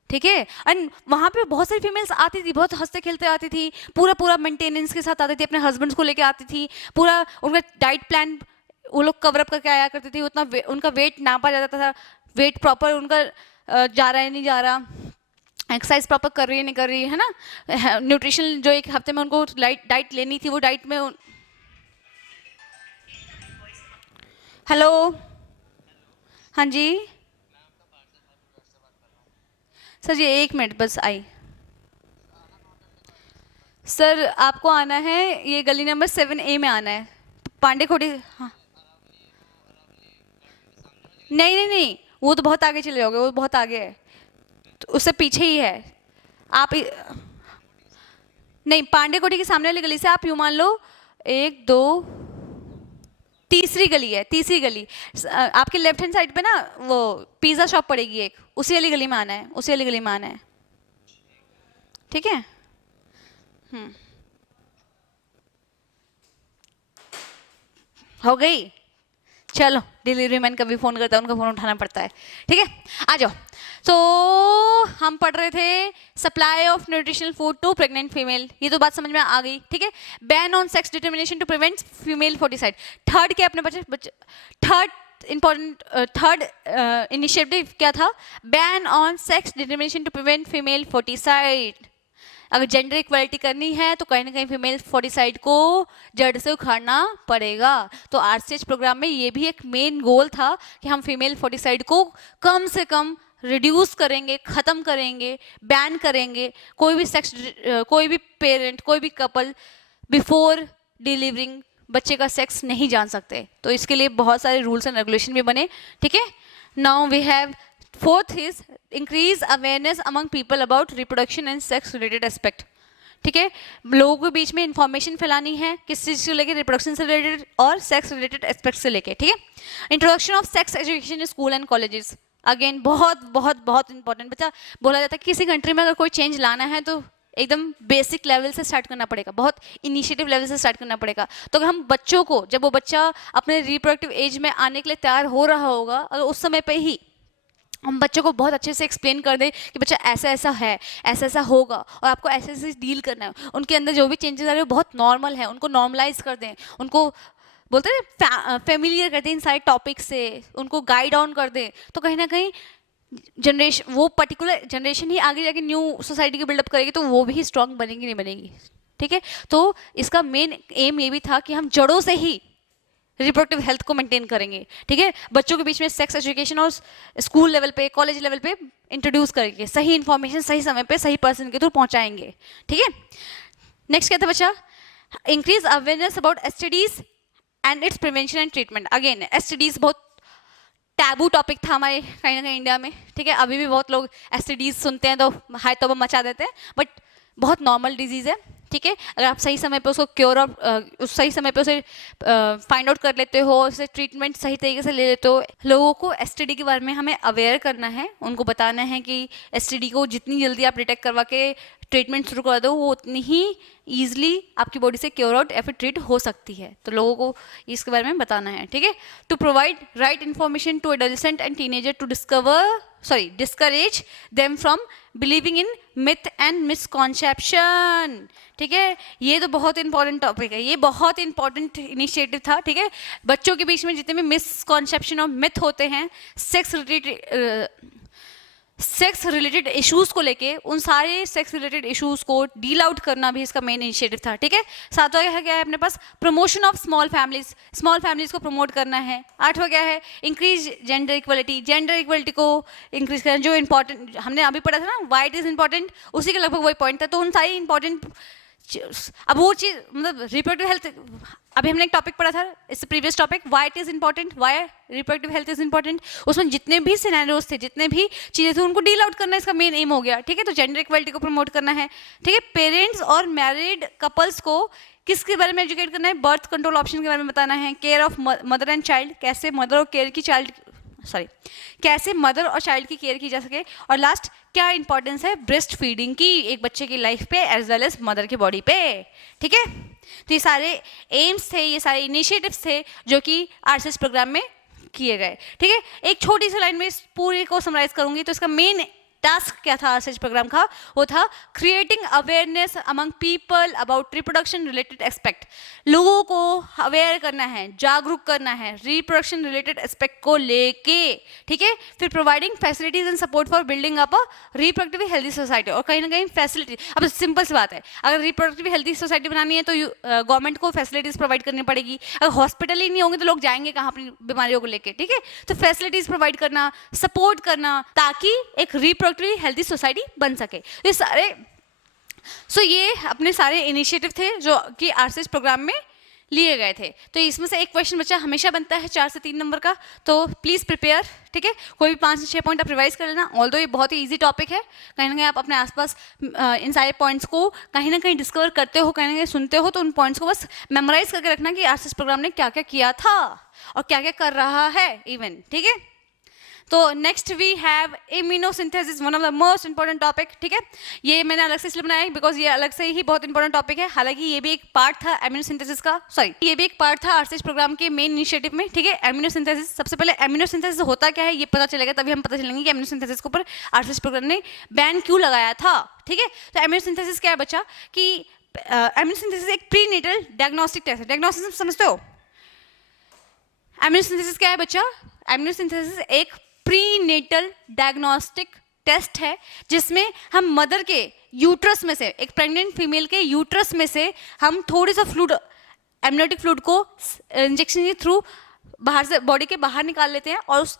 ठीक है, एंड वहाँ पे बहुत सारी फीमेल्स आती थी, बहुत हंसते खेलते आती थी, पूरा मेंटेनेंस के साथ आती थी, अपने हस्बैंड्स को लेके आती थी, पूरा उनका डाइट प्लान वो लोग कवर अप करके आया करती थी, उतना उनका वेट नापा जाता था, वेट प्रॉपर उनका जा रहा है नहीं जा रहा, एक्सरसाइज प्रॉपर कर रही है नहीं कर रही है ना, न्यूट्रिशन जो एक हफ्ते में उनको डाइट लेनी थी, वो डाइट में हेलो, हाँ जी सर जी, 1 मिनट बस आई। सर आपको आना है, ये गली नंबर 7A में आना है, पांडे खोड़ी। हाँ, नहीं, वो तो बहुत आगे चले जाओगे, वो बहुत आगे है, तो उससे पीछे ही है आप नहीं, पांडे कोठी के सामने वाली गली से आप यूँ मान लो 1 2 तीसरी गली है, तीसरी गली, आपके लेफ्ट हैंड साइड पे ना वो पिज़्ज़ा शॉप पड़ेगी एक, उसी वाली गली में आना है, उसी वाली गली में आना है। ठीक है, हो गई, चलो डिलीवरी मैन कभी फ़ोन करता है, उनका फ़ोन उठाना पड़ता है, ठीक है। आ जाओ। तो हम पढ़ रहे थे supply of nutritional food to pregnant female, ये तो बात समझ में आ गई, ठीक है। Ban on sex determination to prevent female foeticide. Third के अपने बच्चे थर्ड इंपॉर्टेंट थर्ड इनिशिएटिव क्या था? Ban on sex determination to prevent female foeticide. अगर जेंडर इक्वालिटी करनी है तो कहीं ना कहीं फीमेल फोर्टिसाइड को जड़ से उखाड़ना पड़ेगा। तो आरसीएच प्रोग्राम में ये भी एक मेन गोल था कि हम फीमेल फोर्टिसाइड को कम से कम रिड्यूस करेंगे, ख़त्म करेंगे, बैन करेंगे। कोई भी पेरेंट, कोई भी कपल बिफोर डिलीवरिंग बच्चे का सेक्स नहीं जान सकते। तो इसके लिए बहुत सारे रूल्स एंड रेगुलेशन भी बने, ठीक है। Now we have fourth is increase awareness among people about reproduction and sex related aspect, ठीक है। लोगों के बीच में इंफॉर्मेशन फैलानी है किस चीज़ से लेके, रिप्रोडक्शन से रिलेटेड और सेक्स रिलेटेड एस्पेक्ट से लेके, ठीक है। Introduction of sex education in school and colleges, again बहुत बहुत बहुत इंपॉर्टेंट। बच्चा बोला जाता है किसी कंट्री में अगर कोई चेंज लाना है तो एकदम बेसिक लेवल से स्टार्ट करना पड़ेगा, बहुत इनिशिएटिव लेवल से स्टार्ट करना पड़ेगा। तो अगर हम बच्चों को, जब वो बच्चा अपने रिप्रोडक्टिव एज में आने के लिए तैयार हो रहा होगा, अगर उस समय पे ही हम बच्चों को बहुत अच्छे से एक्सप्लेन कर दें कि बच्चा ऐसा ऐसा है, ऐसा ऐसा होगा और आपको ऐसे ऐसे डील करना है, उनके अंदर जो भी चेंजेस आ रहे हैं वो बहुत नॉर्मल है, उनको नॉर्मलाइज कर दें, उनको बोलते हैं फेमिलियर कर दें इन सारे टॉपिक से, उनको गाइड ऑन कर दें, तो कहीं ना कहीं जनरेशन, वो पर्टिकुलर जनरेशन ही आगे जाके न्यू सोसाइटी की बिल्डअप करेगी, तो वो भी स्ट्रांग बनेगी नहीं बनेगी, ठीक है। तो इसका मेन एम ये भी था कि हम जड़ों से ही रिप्रोडक्टिव हेल्थ को मेंटेन करेंगे, ठीक है। बच्चों के बीच में सेक्स एजुकेशन और स्कूल लेवल पे, कॉलेज लेवल पे इंट्रोड्यूस करेंगे, सही इन्फॉर्मेशन सही समय पे सही पर्सन के थ्रू पहुंचाएंगे, ठीक है। नेक्स्ट क्या था बच्चा? Increase awareness about STDs and it's prevention and treatment. Again STDs बहुत टैबू टॉपिक था हमारे कहीं ना कहीं इंडिया में, ठीक है। अभी भी बहुत लोग एसटीडीज सुनते हैं तो हाय तौबा मचा देते हैं, बट बहुत नॉर्मल डिजीज़ है, ठीक है। अगर आप सही समय पे उसको क्योर ऑफ उस सही समय पे उसे फाइंड आउट कर लेते हो, उसे ट्रीटमेंट सही तरीके से ले लेते हो। लोगों को एसटीडी के बारे में हमें अवेयर करना है, उनको बताना है कि एसटीडी को जितनी जल्दी आप डिटेक्ट करवा के ट्रीटमेंट शुरू कर दो, वो उतनी ही ईजिली आपकी बॉडी से क्योर आउट या फिर ट्रीट हो सकती है। तो लोगों को इसके बारे में बताना है, ठीक है। To provide right information to adolescent and teenager to discourage them from believing in myth and misconception, ठीक है। ये तो बहुत इंपॉर्टेंट टॉपिक है, ये बहुत इंपॉर्टेंट इनिशिएटिव था, ठीक है। बच्चों के बीच में जितने भी मिसकॉन्सेप्शन और मिथ होते हैं सेक्स रिलेटेड इश्यूज को लेके, उन सारे सेक्स रिलेटेड इश्यूज को डील आउट करना भी इसका मेन इनिशिएटिव था, ठीक है। सातवां क्या है अपने पास? प्रमोशन ऑफ स्मॉल फैमिलीज को प्रमोट करना है। आठवां क्या है? इंक्रीज जेंडर इक्वलिटी को इंक्रीज करना, जो इंपॉर्टेंट हमने अभी पढ़ा था ना, वाई इट इज इंपॉर्टेंट, उसी के लगभग वही पॉइंट था। तो उन सारी इंपॉर्टेंट, अब वो चीज मतलब रिप्रोडक्टिव हेल्थ, अभी हमने एक टॉपिक पढ़ा था, इस previous topic why it is important, why reproductive health is important, उसमें जितने भी सिनेरियोज थे, जितने भी चीजें थी, उनको डील आउट करना इसका मेन एम हो गया, ठीक है। तो जेंडर इक्वालिटी को प्रमोट करना है, ठीक है। पेरेंट्स और मैरिड कपल्स को किसके बारे में एजुकेट करना है? बर्थ कंट्रोल ऑप्शन के बारे में बताना है। Care of mother and child, कैसे मदर और चाइल्ड की केयर की जा सके। और लास्ट, क्या इंपॉर्टेंस है ब्रेस्ट फीडिंग की एक बच्चे की लाइफ पे एज वेल एज मदर की बॉडी पे, ठीक है। तो ये सारे एम्स थे, ये सारे इनिशिएटिव्स थे जो कि आरसीएस प्रोग्राम में किए गए, ठीक है। एक छोटी सी लाइन में इस पूरी को समराइज करूंगी। तो इसका मेन टास्क क्या था आरसीएच प्रोग्राम का? वो था creating awareness among people about reproduction related aspect. लोगों को अवेयर करना है, जागरूक करना है रिप्रोडक्शन रिलेटेड एस्पेक्ट को लेके, ठीक है। फिर providing facilities and support for building up a reproductive healthy society. और कहीं ना कहीं फैसिलिटी, अब सिंपल सी बात है, अगर रिप्रोडक्टिव हेल्दी सोसाइटी बनानी है तो गवर्नमेंट को फैसिलिटीज प्रोवाइड करनी पड़ेगी। अगर हॉस्पिटल ही नहीं होंगे तो लोग जाएंगे कहाँ अपनी बीमारियों को लेकर, ठीक है। तो फैसिलिटीज प्रोवाइड करना, सपोर्ट करना, ताकि एक रिप्रोडक्टिव हेल्दी सोसाइटी बन सके। ये सारे ये अपने सारे इनिशिएटिव थे जो कि आरसीएस प्रोग्राम में लिए गए थे। तो इसमें से एक क्वेश्चन बच्चा हमेशा बनता है 4 से 3 नंबर का, तो प्लीज प्रिपेयर, ठीक है। कोई भी 5 से 6 पॉइंट आप रिवाइज कर लेना। ऑल्दो ये बहुत ही इजी टॉपिक है, कहीं ना कहीं आप अपने आसपास इन सारे पॉइंट्स को कहीं ना कहीं डिस्कवर करते हो, कहीं ना कहीं सुनते हो, तो उन पॉइंट्स को बस मेमोराइज करके रखना कि आरसीएस प्रोग्राम ने क्या क्या किया था और क्या क्या कर रहा है इवन, ठीक है। तो next we have amniocentesis, one of the most important topic, ठीक है। ये मैंने अलग से इसलिए बनाया है बिकॉज ये अलग से ही बहुत इंपॉर्टेंट टॉपिक है। हालांकि ये भी एक पार्ट था इम्यूनोसिंथेसिस का, सॉरी ये भी एक पार्ट था आरसीएच प्रोग्राम के मेन इनिशिएटिव में, ठीक है। इम्यूनोसिंथेसिस, सबसे पहले इम्यूनोसिंथेसिस होता क्या है ये पता चलेगा, तभी हम पता चलेंगे कि इम्यूनोसिंथेसिस के ऊपर आरसीएच प्रोग्राम ने बैन क्यों लगाया था, ठीक है। तो इम्यूनोसिंथेसिस क्या है बच्चा कि इम्यूनोसिंथेसिस एक प्रीनेटल डायग्नोस्टिक टेस्ट है। डायग्नोस्टिक समझते हो? इम्यूनोसिंथेसिस क्या है बच्चा? इम्यूनोसिंथेसिस एक प्रीनेटल डायग्नोस्टिक टेस्ट है जिसमें हम मदर के यूट्रस में से, एक प्रेग्नेंट फीमेल के यूट्रस में से हम थोड़ी सा फ्लूइड, एमनियोटिक फ्लूइड को इंजेक्शन के थ्रू बाहर से, बॉडी के बाहर निकाल लेते हैं और उस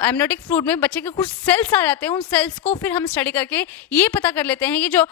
एमनियोटिक फ्लूइड में बच्चे के कुछ सेल्स आ जाते हैं। उन सेल्स को फिर हम स्टडी करके ये पता कर लेते हैं कि जो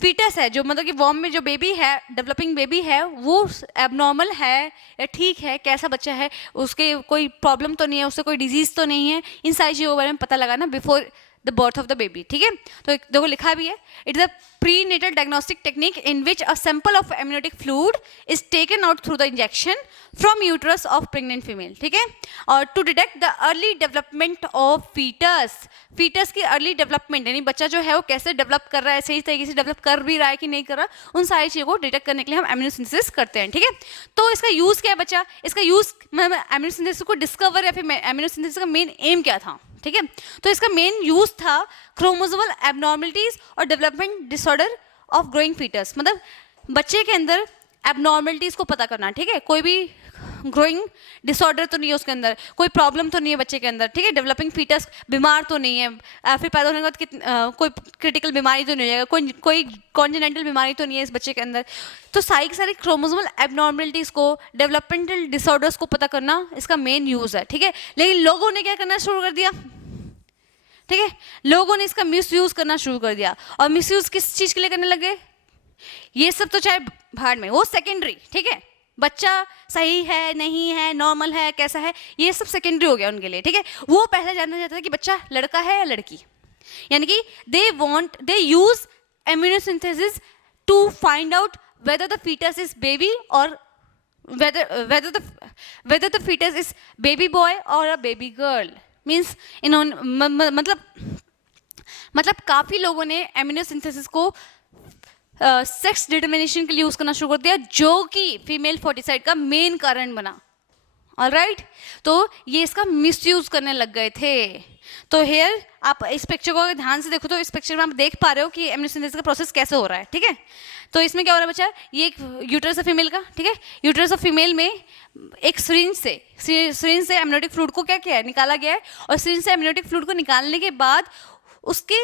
फीटस है, जो मतलब कि वॉर्म में जो बेबी है, डेवलपिंग बेबी है, वो एबनॉर्मल है या ठीक है, कैसा बच्चा है, उसके कोई प्रॉब्लम तो नहीं है, उससे कोई डिजीज तो नहीं है, इन सारी चीज़ों के बारे में पता लगाना before the birth of the baby, ठीक है। तो देखो लिखा भी है, it is a prenatal diagnostic technique in which a sample of amniotic fluid is taken out through the injection from uterus of pregnant female, ठीक है। और to detect the early development of fetus, fetus की early development यानी बच्चा जो है वो कैसे डेवलप कर रहा है, सही तरीके से डेवलप कर भी रहा है कि नहीं कर रहा, उन सारी चीज़ों को डिटेक्ट करने के लिए हम एम्यूनोसिंथेसिस करते हैं, ठीक है। तो इसका यूज़ क्या है बच्चा? इसका यूज़ एम्यूनोसिंथेसिस को डिस्कवर या फिर एम्यूनोसिंथेसिस का मेन एम क्या था, ठीक है। तो इसका मेन यूज था क्रोमोसोमल एबनॉर्मलिटीज और development disorder of growing foetus, मतलब बच्चे के अंदर एबनॉर्मलिटीज को पता करना, ठीक है। कोई भी ग्रोइंग डिसऑर्डर तो नहीं है उसके अंदर, कोई प्रॉब्लम तो नहीं है बच्चे के अंदर, ठीक है। डेवलपिंग फीटस बीमार तो नहीं है, फिर पैदा होने के बाद कोई क्रिटिकल बीमारी तो नहीं हो जाएगा, कोई कॉन्जेनेंटल बीमारी तो नहीं है इस बच्चे के अंदर। तो सारी क्रोमोसोमल एबनॉर्मलिटीज को, डेवलपमेंटल डिसऑर्डर्स को पता करना इसका मेन यूज है, ठीक है। लेकिन लोगों ने क्या करना शुरू कर दिया, ठीक है, लोगों ने इसका मिसयूज करना शुरू कर दिया। और मिसयूज किस चीज के लिए करने लगे? ये सब तो चाहे भाड़ में, वो सेकेंडरी, ठीक है। बच्चा सही है नहीं है, नॉर्मल है कैसा है, ये सब सेकेंडरी हो गया उनके लिए, ठीक है। वो पहले जानना चाहता था कि बच्चा लड़का है या लड़की, यानी कि they use amniocentesis to find out whether the fetus is baby or whether the fetus is baby boy or a baby girl, means इन्होंने मतलब काफ़ी लोगों ने एम्यूनोसिंथेसिस को सेक्स डिटर्मिनेशन के लिए यूज़ करना शुरू कर दिया, जो कि फीमेल फर्टिसाइड का मेन कारण बना। ऑलराइट, तो ये इसका मिसयूज करने लग गए थे। तो हेयर आप इस पिक्चर को अगर ध्यान से देखो तो इस पिक्चर में आप देख पा रहे हो कि एम्यूनोसिंथेसिस का प्रोसेस कैसे हो रहा है, ठीक है। तो इसमें क्या हो रहा है बच्चा, ये एक यूट्रस ऑफ फीमेल का, ठीक है। यूट्रस ऑफ फीमेल में एक सिरिंज से एमनियोटिक फ्लूइड को क्या किया है, निकाला गया है। और सिरिंज से एमनियोटिक फ्लूइड को निकालने के बाद उसके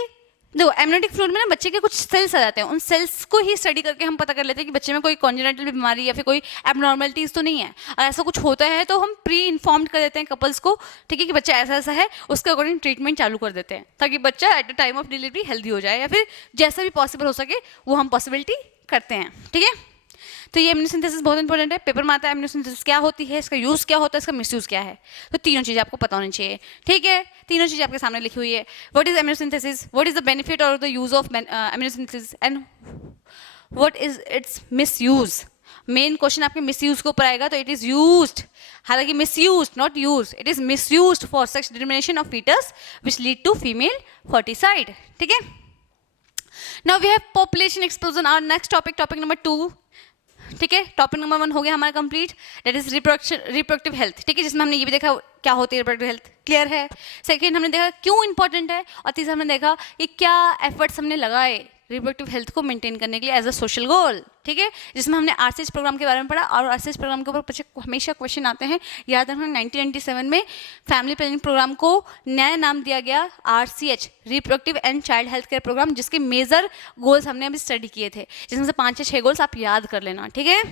देखो एमनियोटिक फ्लूइड में ना बच्चे के कुछ सेल्स आ जाते हैं, उन सेल्स को ही स्टडी करके हम पता कर लेते हैं कि बच्चे में कोई कॉन्जेनिटल बीमारी या फिर कोई एबनॉर्मलिटीज तो नहीं है। और ऐसा कुछ होता है तो हम प्री इन्फॉर्म्ड कर देते हैं कपल्स को, ठीक है, कि बच्चा ऐसा ऐसा है, उसके अकॉर्डिंग ट्रीटमेंट चालू कर देते हैं ताकि बच्चा eight the time of delivery healthy हो जाए, या फिर जैसा भी पॉसिबल हो सके वो हम पॉसिबिलिटी करते हैं, ठीक है। तो ये एम्यूनोसिंथेसिस बहुत इंपॉर्टेंट है, पेपर में आता है एम्यूनोसिंथेसिस क्या होती है, इसका यूज़ क्या होता है, इसका मिसयूज़ क्या है। तो तीनों चीज़ें आपको पता होनी चाहिए, ठीक है। तीनों चीज़ें आपके सामने लिखी हुई है। What is amniocentesis, what is the benefit और the use of amniocentesis, and what is its misuse. Main question आपके मिसयूज के ऊपर आएगा। तो इट इज यूज्ड, हालांकि misused not use, it is misused for sex determination of foetus which lead to female foeticide, ठीक है। Now we have population explosion, our next topic number 2, ठीक है। टॉपिक नंबर 1 हो गया हमारा complete, that is reproductive health, ठीक है, जिसमें हमने ये भी देखा क्या होती है रिप्रोडक्टिव हेल्थ, क्लियर है। सेकेंड हमने देखा क्यों इंपॉर्टेंट है, और तीसरा हमने देखा कि क्या एफर्ट्स हमने लगाए रिप्रोडक्टिव हेल्थ को मेंटेन करने के लिए एज अ सोशल गोल, ठीक है, जिसमें हमने आरसीएच प्रोग्राम के बारे में पढ़ा। और आरसीएच प्रोग्राम के ऊपर हमेशा क्वेश्चन आते हैं, याद रखना 1997 में फैमिली प्लानिंग प्रोग्राम को नया नाम दिया गया RCH, reproductive and child health care program, जिसके मेजर गोल्स हमने अभी स्टडी किए थे, जिसमें से 5 या 6 गोल्स आप याद कर लेना, ठीक है।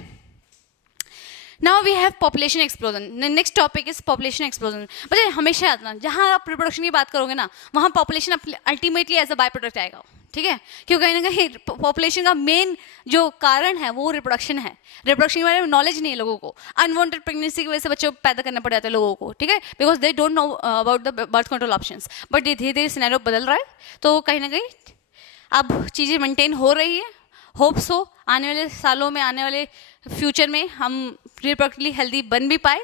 Now we have population explosion, next topic is population explosion. बच्चे हमेशा याद रखना, जहाँ आप रिप्रोडक्शन की बात करोगे ना, वहाँ population ultimately as a by product आएगा, ठीक है, क्योंकि कहीं ना कहीं पॉपुलेशन का मेन जो कारण है वो रिप्रोडक्शन है। रिप्रोडक्शन के बारे में नॉलेज नहीं है लोगों को, अनवांटेड प्रेगनेंसी की वजह से बच्चों पैदा करना पड़ जाता है लोगों को, ठीक है, because they don't know about the birth control options. But धीरे धीरे सिनेरियो बदल रहा है, तो कहीं ना कहीं अब चीज़ें मेंटेन हो रही है। होप सो आने वाले सालों में, आने वाले फ्यूचर में हम रिप्रोडक्टिवली हेल्दी बन भी पाए,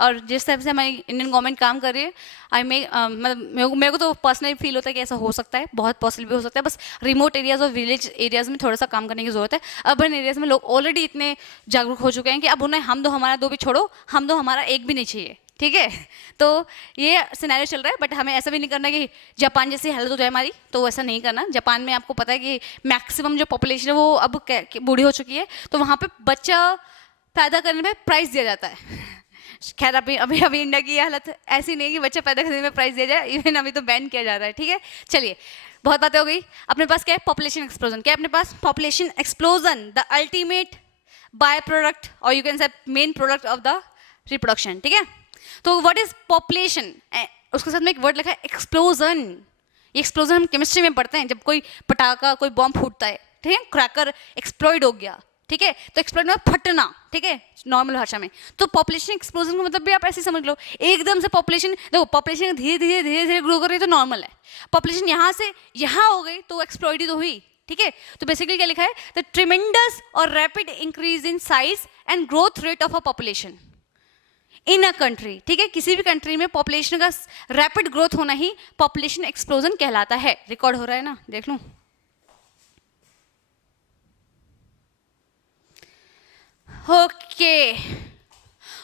और जिस टाइप से हमारी इंडियन गवर्नमेंट काम कर रही है, मतलब मेरे को तो पर्सनली फील होता है कि ऐसा हो सकता है, बहुत पॉसिबल भी हो सकता है। बस रिमोट एरियाज और विलेज एरियाज में थोड़ा सा काम करने की ज़रूरत है। अर्बन एरियाज में लोग ऑलरेडी इतने जागरूक हो चुके हैं कि अब उन्हें हम दो हमारा दो भी छोड़ो, हम दो हमारा एक भी नहीं चाहिए, ठीक है। तो ये सिनेरियो चल रहा है, बट हमें ऐसा भी नहीं करना कि जापान जैसी हालत हो जाए हमारी, तो वैसा नहीं करना। जापान में आपको पता है कि मैक्सिमम जो पॉपुलेशन है वो अब बूढ़ी हो चुकी है, तो वहाँ पे बच्चा पैदा करने में प्राइस दिया जाता है। खैर अभी अभी अभी इंडिया की हालत ऐसी नहीं है कि बच्चा पैदा करने में प्राइस दिया जाए, इवन अभी तो बैन किया जा रहा है, ठीक है। चलिए, बहुत बातें हो गई। अपने पास क्या है? Population explosion. क्या है अपने पास? Population explosion, the ultimate byproduct और you can say main product of the reproduction, ठीक है। तो व्हाट इज पॉपुलेशन? उसके साथ में एक वर्ड लिखा है एक्सप्लोजन। ये एक्सप्लोजन हम केमिस्ट्री में पढ़ते हैं, जब कोई पटाखा कोई बॉम्ब फूटता है, ठीक है, क्रैकर एक्सप्लोइड हो गया, ठीक है, तो एक्सप्लोड में फटना, ठीक है, नॉर्मल भाषा में। तो पॉपुलेशन एक्सप्लोजन का मतलब भी आप ऐसे समझ लो, एकदम से पॉपुलेशन, देखो पॉपुलेशन धीरे धीरे धीरे धीरे ग्रो कर रही है तो नॉर्मल है। पॉपुलेशन यहाँ से यहाँ हो गई तो एक्सप्लोइड ही तो हुई, ठीक है। तो बेसिकली क्या लिखा है? द ट्रिमेंडस और rapid increase in size and growth rate of a population in a country, ठीक है। किसी भी कंट्री में पॉपुलेशन का रैपिड ग्रोथ होना ही पॉपुलेशन एक्सप्लोजन कहलाता है। रिकॉर्ड हो रहा है ना, देख लूं।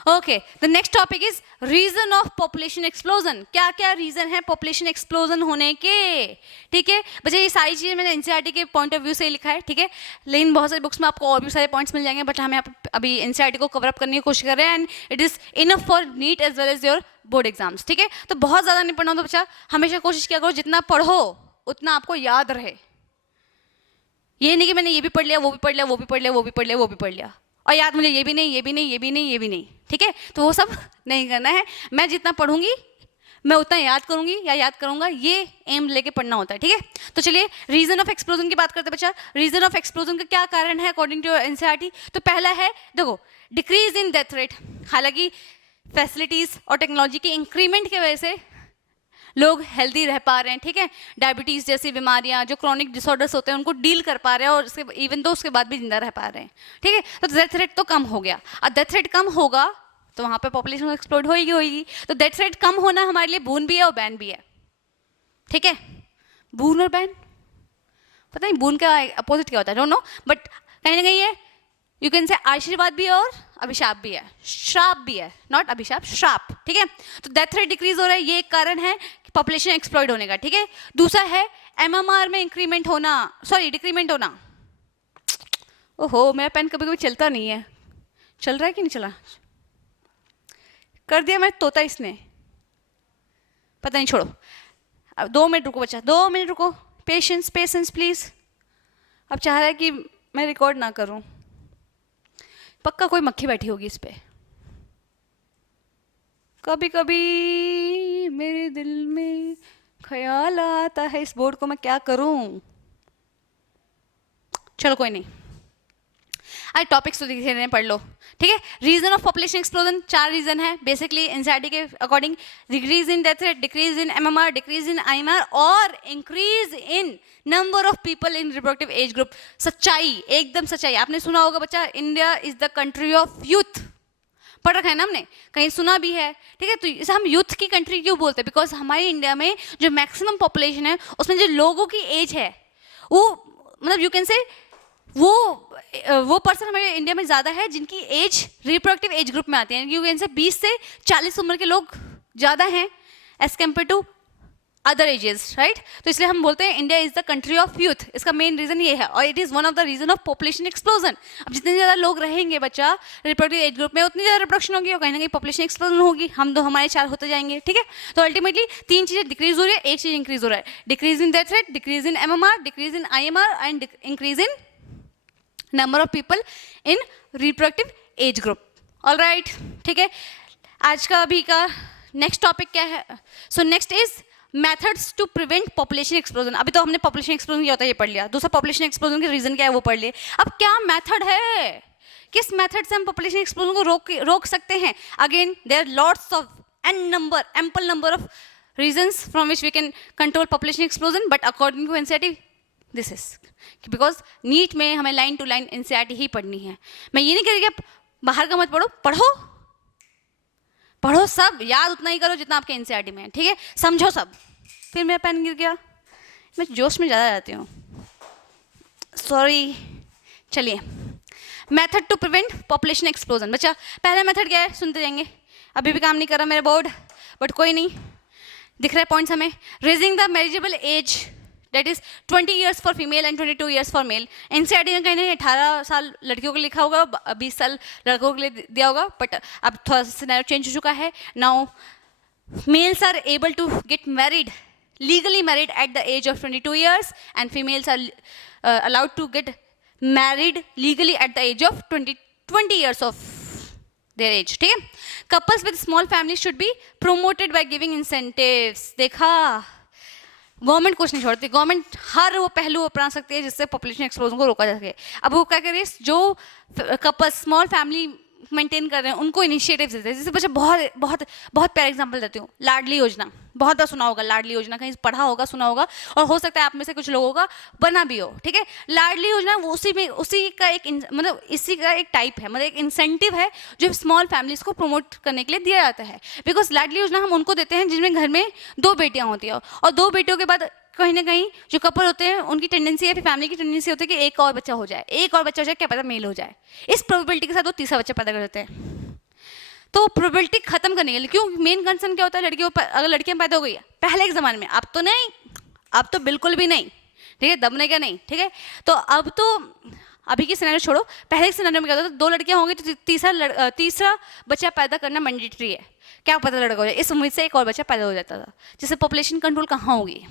Okay, the next topic is reason of population explosion. क्या क्या रीजन है पॉपुलेशन एक्सप्लोजन होने के, ठीक है बच्चे। ये सारी चीजें मैंने एनसीईआरटी के पॉइंट ऑफ व्यू से ही लिखा है, ठीक है, लेकिन बहुत सारी बुक्स में आपको और भी सारे पॉइंट्स मिल जाएंगे, बट हम यहाँ पे अभी एनसीईआरटी को कवर अप करने की कोशिश कर रहे हैं, and it is enough for NEET as well as your board exams, ठीक है। तो बहुत ज्यादा नहीं पढ़ना होता बच्चा, हमेशा कोशिश किया करो जितना पढ़ो उतना आपको याद रहे। ये नहीं कि मैंने ये भी पढ़ लिया, वो भी पढ़ लिया, वो भी पढ़ लिया, वो भी पढ़ लिया, वो भी पढ़ लिया, और याद मुझे ये भी नहीं, ये भी नहीं, ये भी नहीं, ये भी नहीं, ठीक है। तो वो सब नहीं करना है। मैं जितना पढ़ूंगी मैं उतना याद करूंगी या याद करूंगा, ये एम लेके पढ़ना होता है, ठीक है। तो चलिए रीजन ऑफ एक्सप्लोजन की बात करते हैं बच्चा। रीजन ऑफ एक्सप्लोजन का क्या कारण है अकॉर्डिंग टू एनसीईआरटी? तो पहला है, देखो, डिक्रीज इन डेथ रेट। हालांकि फैसिलिटीज और टेक्नोलॉजी की इंक्रीमेंट की वजह से लोग हेल्दी रह पा रहे हैं, ठीक है। डायबिटीज जैसी बीमारियां, जो क्रॉनिक डिसऑर्डर्स होते हैं, उनको डील कर पा रहे हैं, और उसके इवन तो उसके बाद भी जिंदा रह पा रहे हैं, ठीक है। तो डेथ रेट तो कम हो गया। अब डेथ रेट कम होगा तो वहां पे पॉपुलेशन एक्सप्लोड होगी। तो डेथ रेट कम होना हमारे लिए बून भी है और बैन भी है, ठीक है। बून और बैन, पता नहीं बून का अपोजिट क्या होता है, डोंट नो, बट कहीं ना कहीं ये यू कैन से आशीर्वाद भी है और अभिशाप भी है, श्राप भी है, नॉट अभिशाप, श्राप, ठीक है। तो डेथ रेट डिक्रीज हो रहा है, ये एक कारण है पॉपुलेशन एक्सप्लॉइट होने का, ठीक है। दूसरा है एमएमआर में इंक्रीमेंट होना, सॉरी डिक्रीमेंट होना। ओहो, मेरा पेन कभी कभी चलता नहीं है, चल रहा है कि नहीं चला? कर दिया मैं तोता इसने, पता नहीं, छोड़ो। अब 2 मिनट रुको बच्चा, 2 मिनट रुको, पेशेंस पेशेंस प्लीज। अब चाह रहा है कि मैं रिकॉर्ड ना करूं, पक्का कोई मक्खी बैठी होगी इस पे। कभी कभी मेरे दिल में ख्याल आता है इस बोर्ड को मैं क्या करूं। चलो कोई नहीं, आज टॉपिक्स तो दिखे रहे, पढ़ लो, ठीक है। Reason of population explosion 4 reason है बेसिकली एनसीईआरटी के according. Decrease in death rate, decrease in MMR, decrease in IMR और increase in number of people in reproductive age group. सच्चाई, एकदम सच्चाई। आपने सुना होगा बच्चा, India is the country of youth, पढ़ रखा है ना हमने, कहीं सुना भी है, ठीक है। तो इसे हम यूथ की कंट्री क्यों बोलते हैं? बिकॉज हमारी इंडिया में जो मैक्सिमम पॉपुलेशन है उसमें जो लोगों की एज है वो, मतलब यू कैन से वो पर्सन हमारे इंडिया में ज़्यादा है जिनकी एज रिप्रोडक्टिव एज ग्रुप में आती है। यू कैन से 20 से 40 उम्र के लोग ज़्यादा हैं as compare to other ages, right. तो इसलिए हम बोलते हैं India is the country of youth. इसका मेन रीजन ये है, और it is one of the reason of population explosion. अब जितने ज़्यादा लोग रहेंगे बच्चा रिप्रोडक्टिव एज ग्रुप में, उतनी ज़्यादा रिप्रोडक्शन होगी और कहीं ना कहीं पॉपुलेशन एक्सप्लोजन होगी, हम दो हमारे 4 होते जाएंगे, ठीक है। तो अल्टीमेटली 3 चीज़ें डिक्रीज हो रही है, एक चीज़ इंक्रीज हो रहा है। Decrease in death rate, decrease in MMR, decrease in IMR and increase in number of people in reproductive age group. All right, ठीक है। आज का अभी का नेक्स्ट टॉपिक क्या है? So next is methods to prevent population explosion. अभी तो हमने पॉपुलेशन एक्सप्लोजन क्या होता है ये पढ़ लिया, दूसरा पॉपुलेशन एक्सप्लोजन के रीजन क्या है वो पढ़ लिए। अब क्या मेथड है, किस मेथड से हम पॉपुलेशन एक्सप्लोजन को रोक सकते हैं? Again there are lots of ample number of reasons from which we can control population explosion, but according to NCERT this is because NEET में हमें लाइन टू लाइन एनसीईआरटी ही पढ़नी है। मैं ये नहीं कह रही कि आप बाहर का मत पढ़ो, पढ़ो सब, याद उतना ही करो जितना आपके एनसीईआरटी में है, ठीक है, समझो सब। फिर मेरा पेन गिर गया, मैं जोश में ज़्यादा रहती हूँ, सॉरी। चलिए, method to prevent population explosion. बच्चा पहला मेथड क्या है, सुनते जाएंगे। अभी भी काम नहीं कर रहा मेरा बोर्ड, बट कोई नहीं, दिख रहा है पॉइंट्स हमें। Raising the marriageable age that is 20 years for female and 22 years for male. NCERT में कहीं ना 18 साल लड़कियों के लिए लिखा होगा, 20 साल लड़कों के लिए दिया होगा, बट अब थोड़ा सा सिनेरियो चेंज हो चुका है। Now males are able to get married, legally married at the age of 22 years, and females are allowed to get married legally at the age of 20 years of their age, ठीक है। couples with small families should be promoted by giving incentives। देखा, government कुछ नहीं छोड़ती, government हर वो पहलू अपना सकती है जिससे पॉपुलेशन एक्सप्लोजन को रोका जा सके। अब वो क्या कर रही है, जो कपल स्मॉल फैमिली मेंटेन कर रहे हैं उनको इनिशिएटिव्स देते हैं। जैसे बच्चे बहुत बहुत बहुत प्यारा एग्जांपल देती हूँ, लाडली योजना, बहुत बार सुना होगा, लाडली योजना कहीं पढ़ा होगा, सुना होगा, और हो सकता है आप में से कुछ लोगों का बना भी हो, ठीक है। लाडली योजना वो उसी का एक मतलब इसी का एक टाइप है, मतलब एक इंसेंटिव है जो स्मॉल फैमिलीज को प्रमोट करने के लिए दिया जाता है। बिकॉज लाडली योजना हम उनको देते हैं जिनमें घर में 2 बेटियां होती हैं, और 2 बेटियों के बाद कहीं ना कहीं जो कपल होते हैं उनकी टेंडेंसी है, फिर फैमिली की टेंडेंसी होती है कि एक और बच्चा हो जाए, एक और बच्चा हो जाए, क्या पता मेल हो जाए। इस प्रोबेबिलिटी के साथ वो तीसरा बच्चा पैदा कर देते हैं। तो प्रोबेबिलिटी खत्म करने के लिए, क्यों, मेन कंसर्न क्या होता है, लड़कियों पर, अगर लड़कियां पैदा हो गई है पहले के ज़माने में, अब तो नहीं, अब तो बिल्कुल भी नहीं, ठीक है, दबने का नहीं, ठीक है। तो अब तो अभी की सिनेरियो छोड़ो, पहले के सिनेरियो में क्या होता था, 2 लड़कियां होंगी तो तीसरा बच्चा पैदा करना मैंडेटरी है, क्या पता लड़का हो जाए, इस उम्मीद से एक और बच्चा पैदा हो जाता था, जिससे पॉपुलेशन कंट्रोल कहाँ होगी।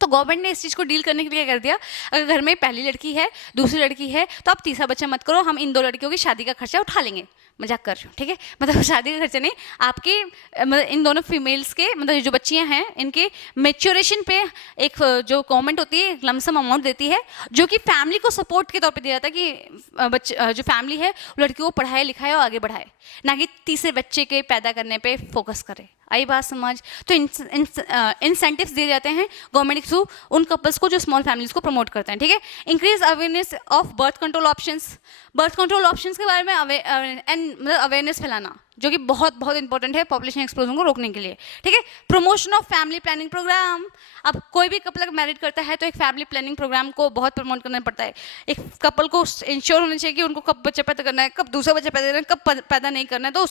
तो गवर्नमेंट ने इस चीज़ को डील करने के लिए क्या कर दिया, अगर घर में पहली लड़की है, दूसरी लड़की है, तो आप तीसरा बच्चा मत करो, हम इन 2 लड़कियों की शादी का खर्चा उठा लेंगे। मजाक कर रही हूँ, ठीक है, मतलब शादी का खर्चा नहीं, आपके मतलब इन दोनों फीमेल्स के, मतलब जो बच्चियाँ हैं इनके मेच्योरेशन पे एक जो गवर्नमेंट होती है लमसम अमाउंट देती है, जो कि फैमिली को सपोर्ट के तौर पे दिया जाता है कि जो फैमिली है लड़कियों को पढ़ाए लिखाए और आगे बढ़ाए, ना कि तीसरे बच्चे के पैदा करने पे फोकस करे। आई बात समझ। तो इंसेंटिव्स दिए जाते हैं गवर्नमेंट के थ्रू उन कपल्स को जो स्मॉल फैमिलीज को प्रमोट करते हैं, ठीक है। Increase awareness of birth control options, birth control options के बारे में मतलब अवेयरनेस फैलाना, जो कि बहुत बहुत इंपॉर्टेंट है पॉपुलेशन एक्सप्लोजन को रोकने के लिए, ठीक है। Promotion of family planning program, अब कोई भी कपल अगर मैरिड करता है तो एक फैमिली प्लानिंग प्रोग्राम को बहुत प्रमोट करना पड़ता है। एक कपल को इंश्योर होना चाहिए कि उनको कब बच्चा पैदा करना है, कब दूसरा बच्चा पैदा करना है, कब पैदा नहीं करना है, तो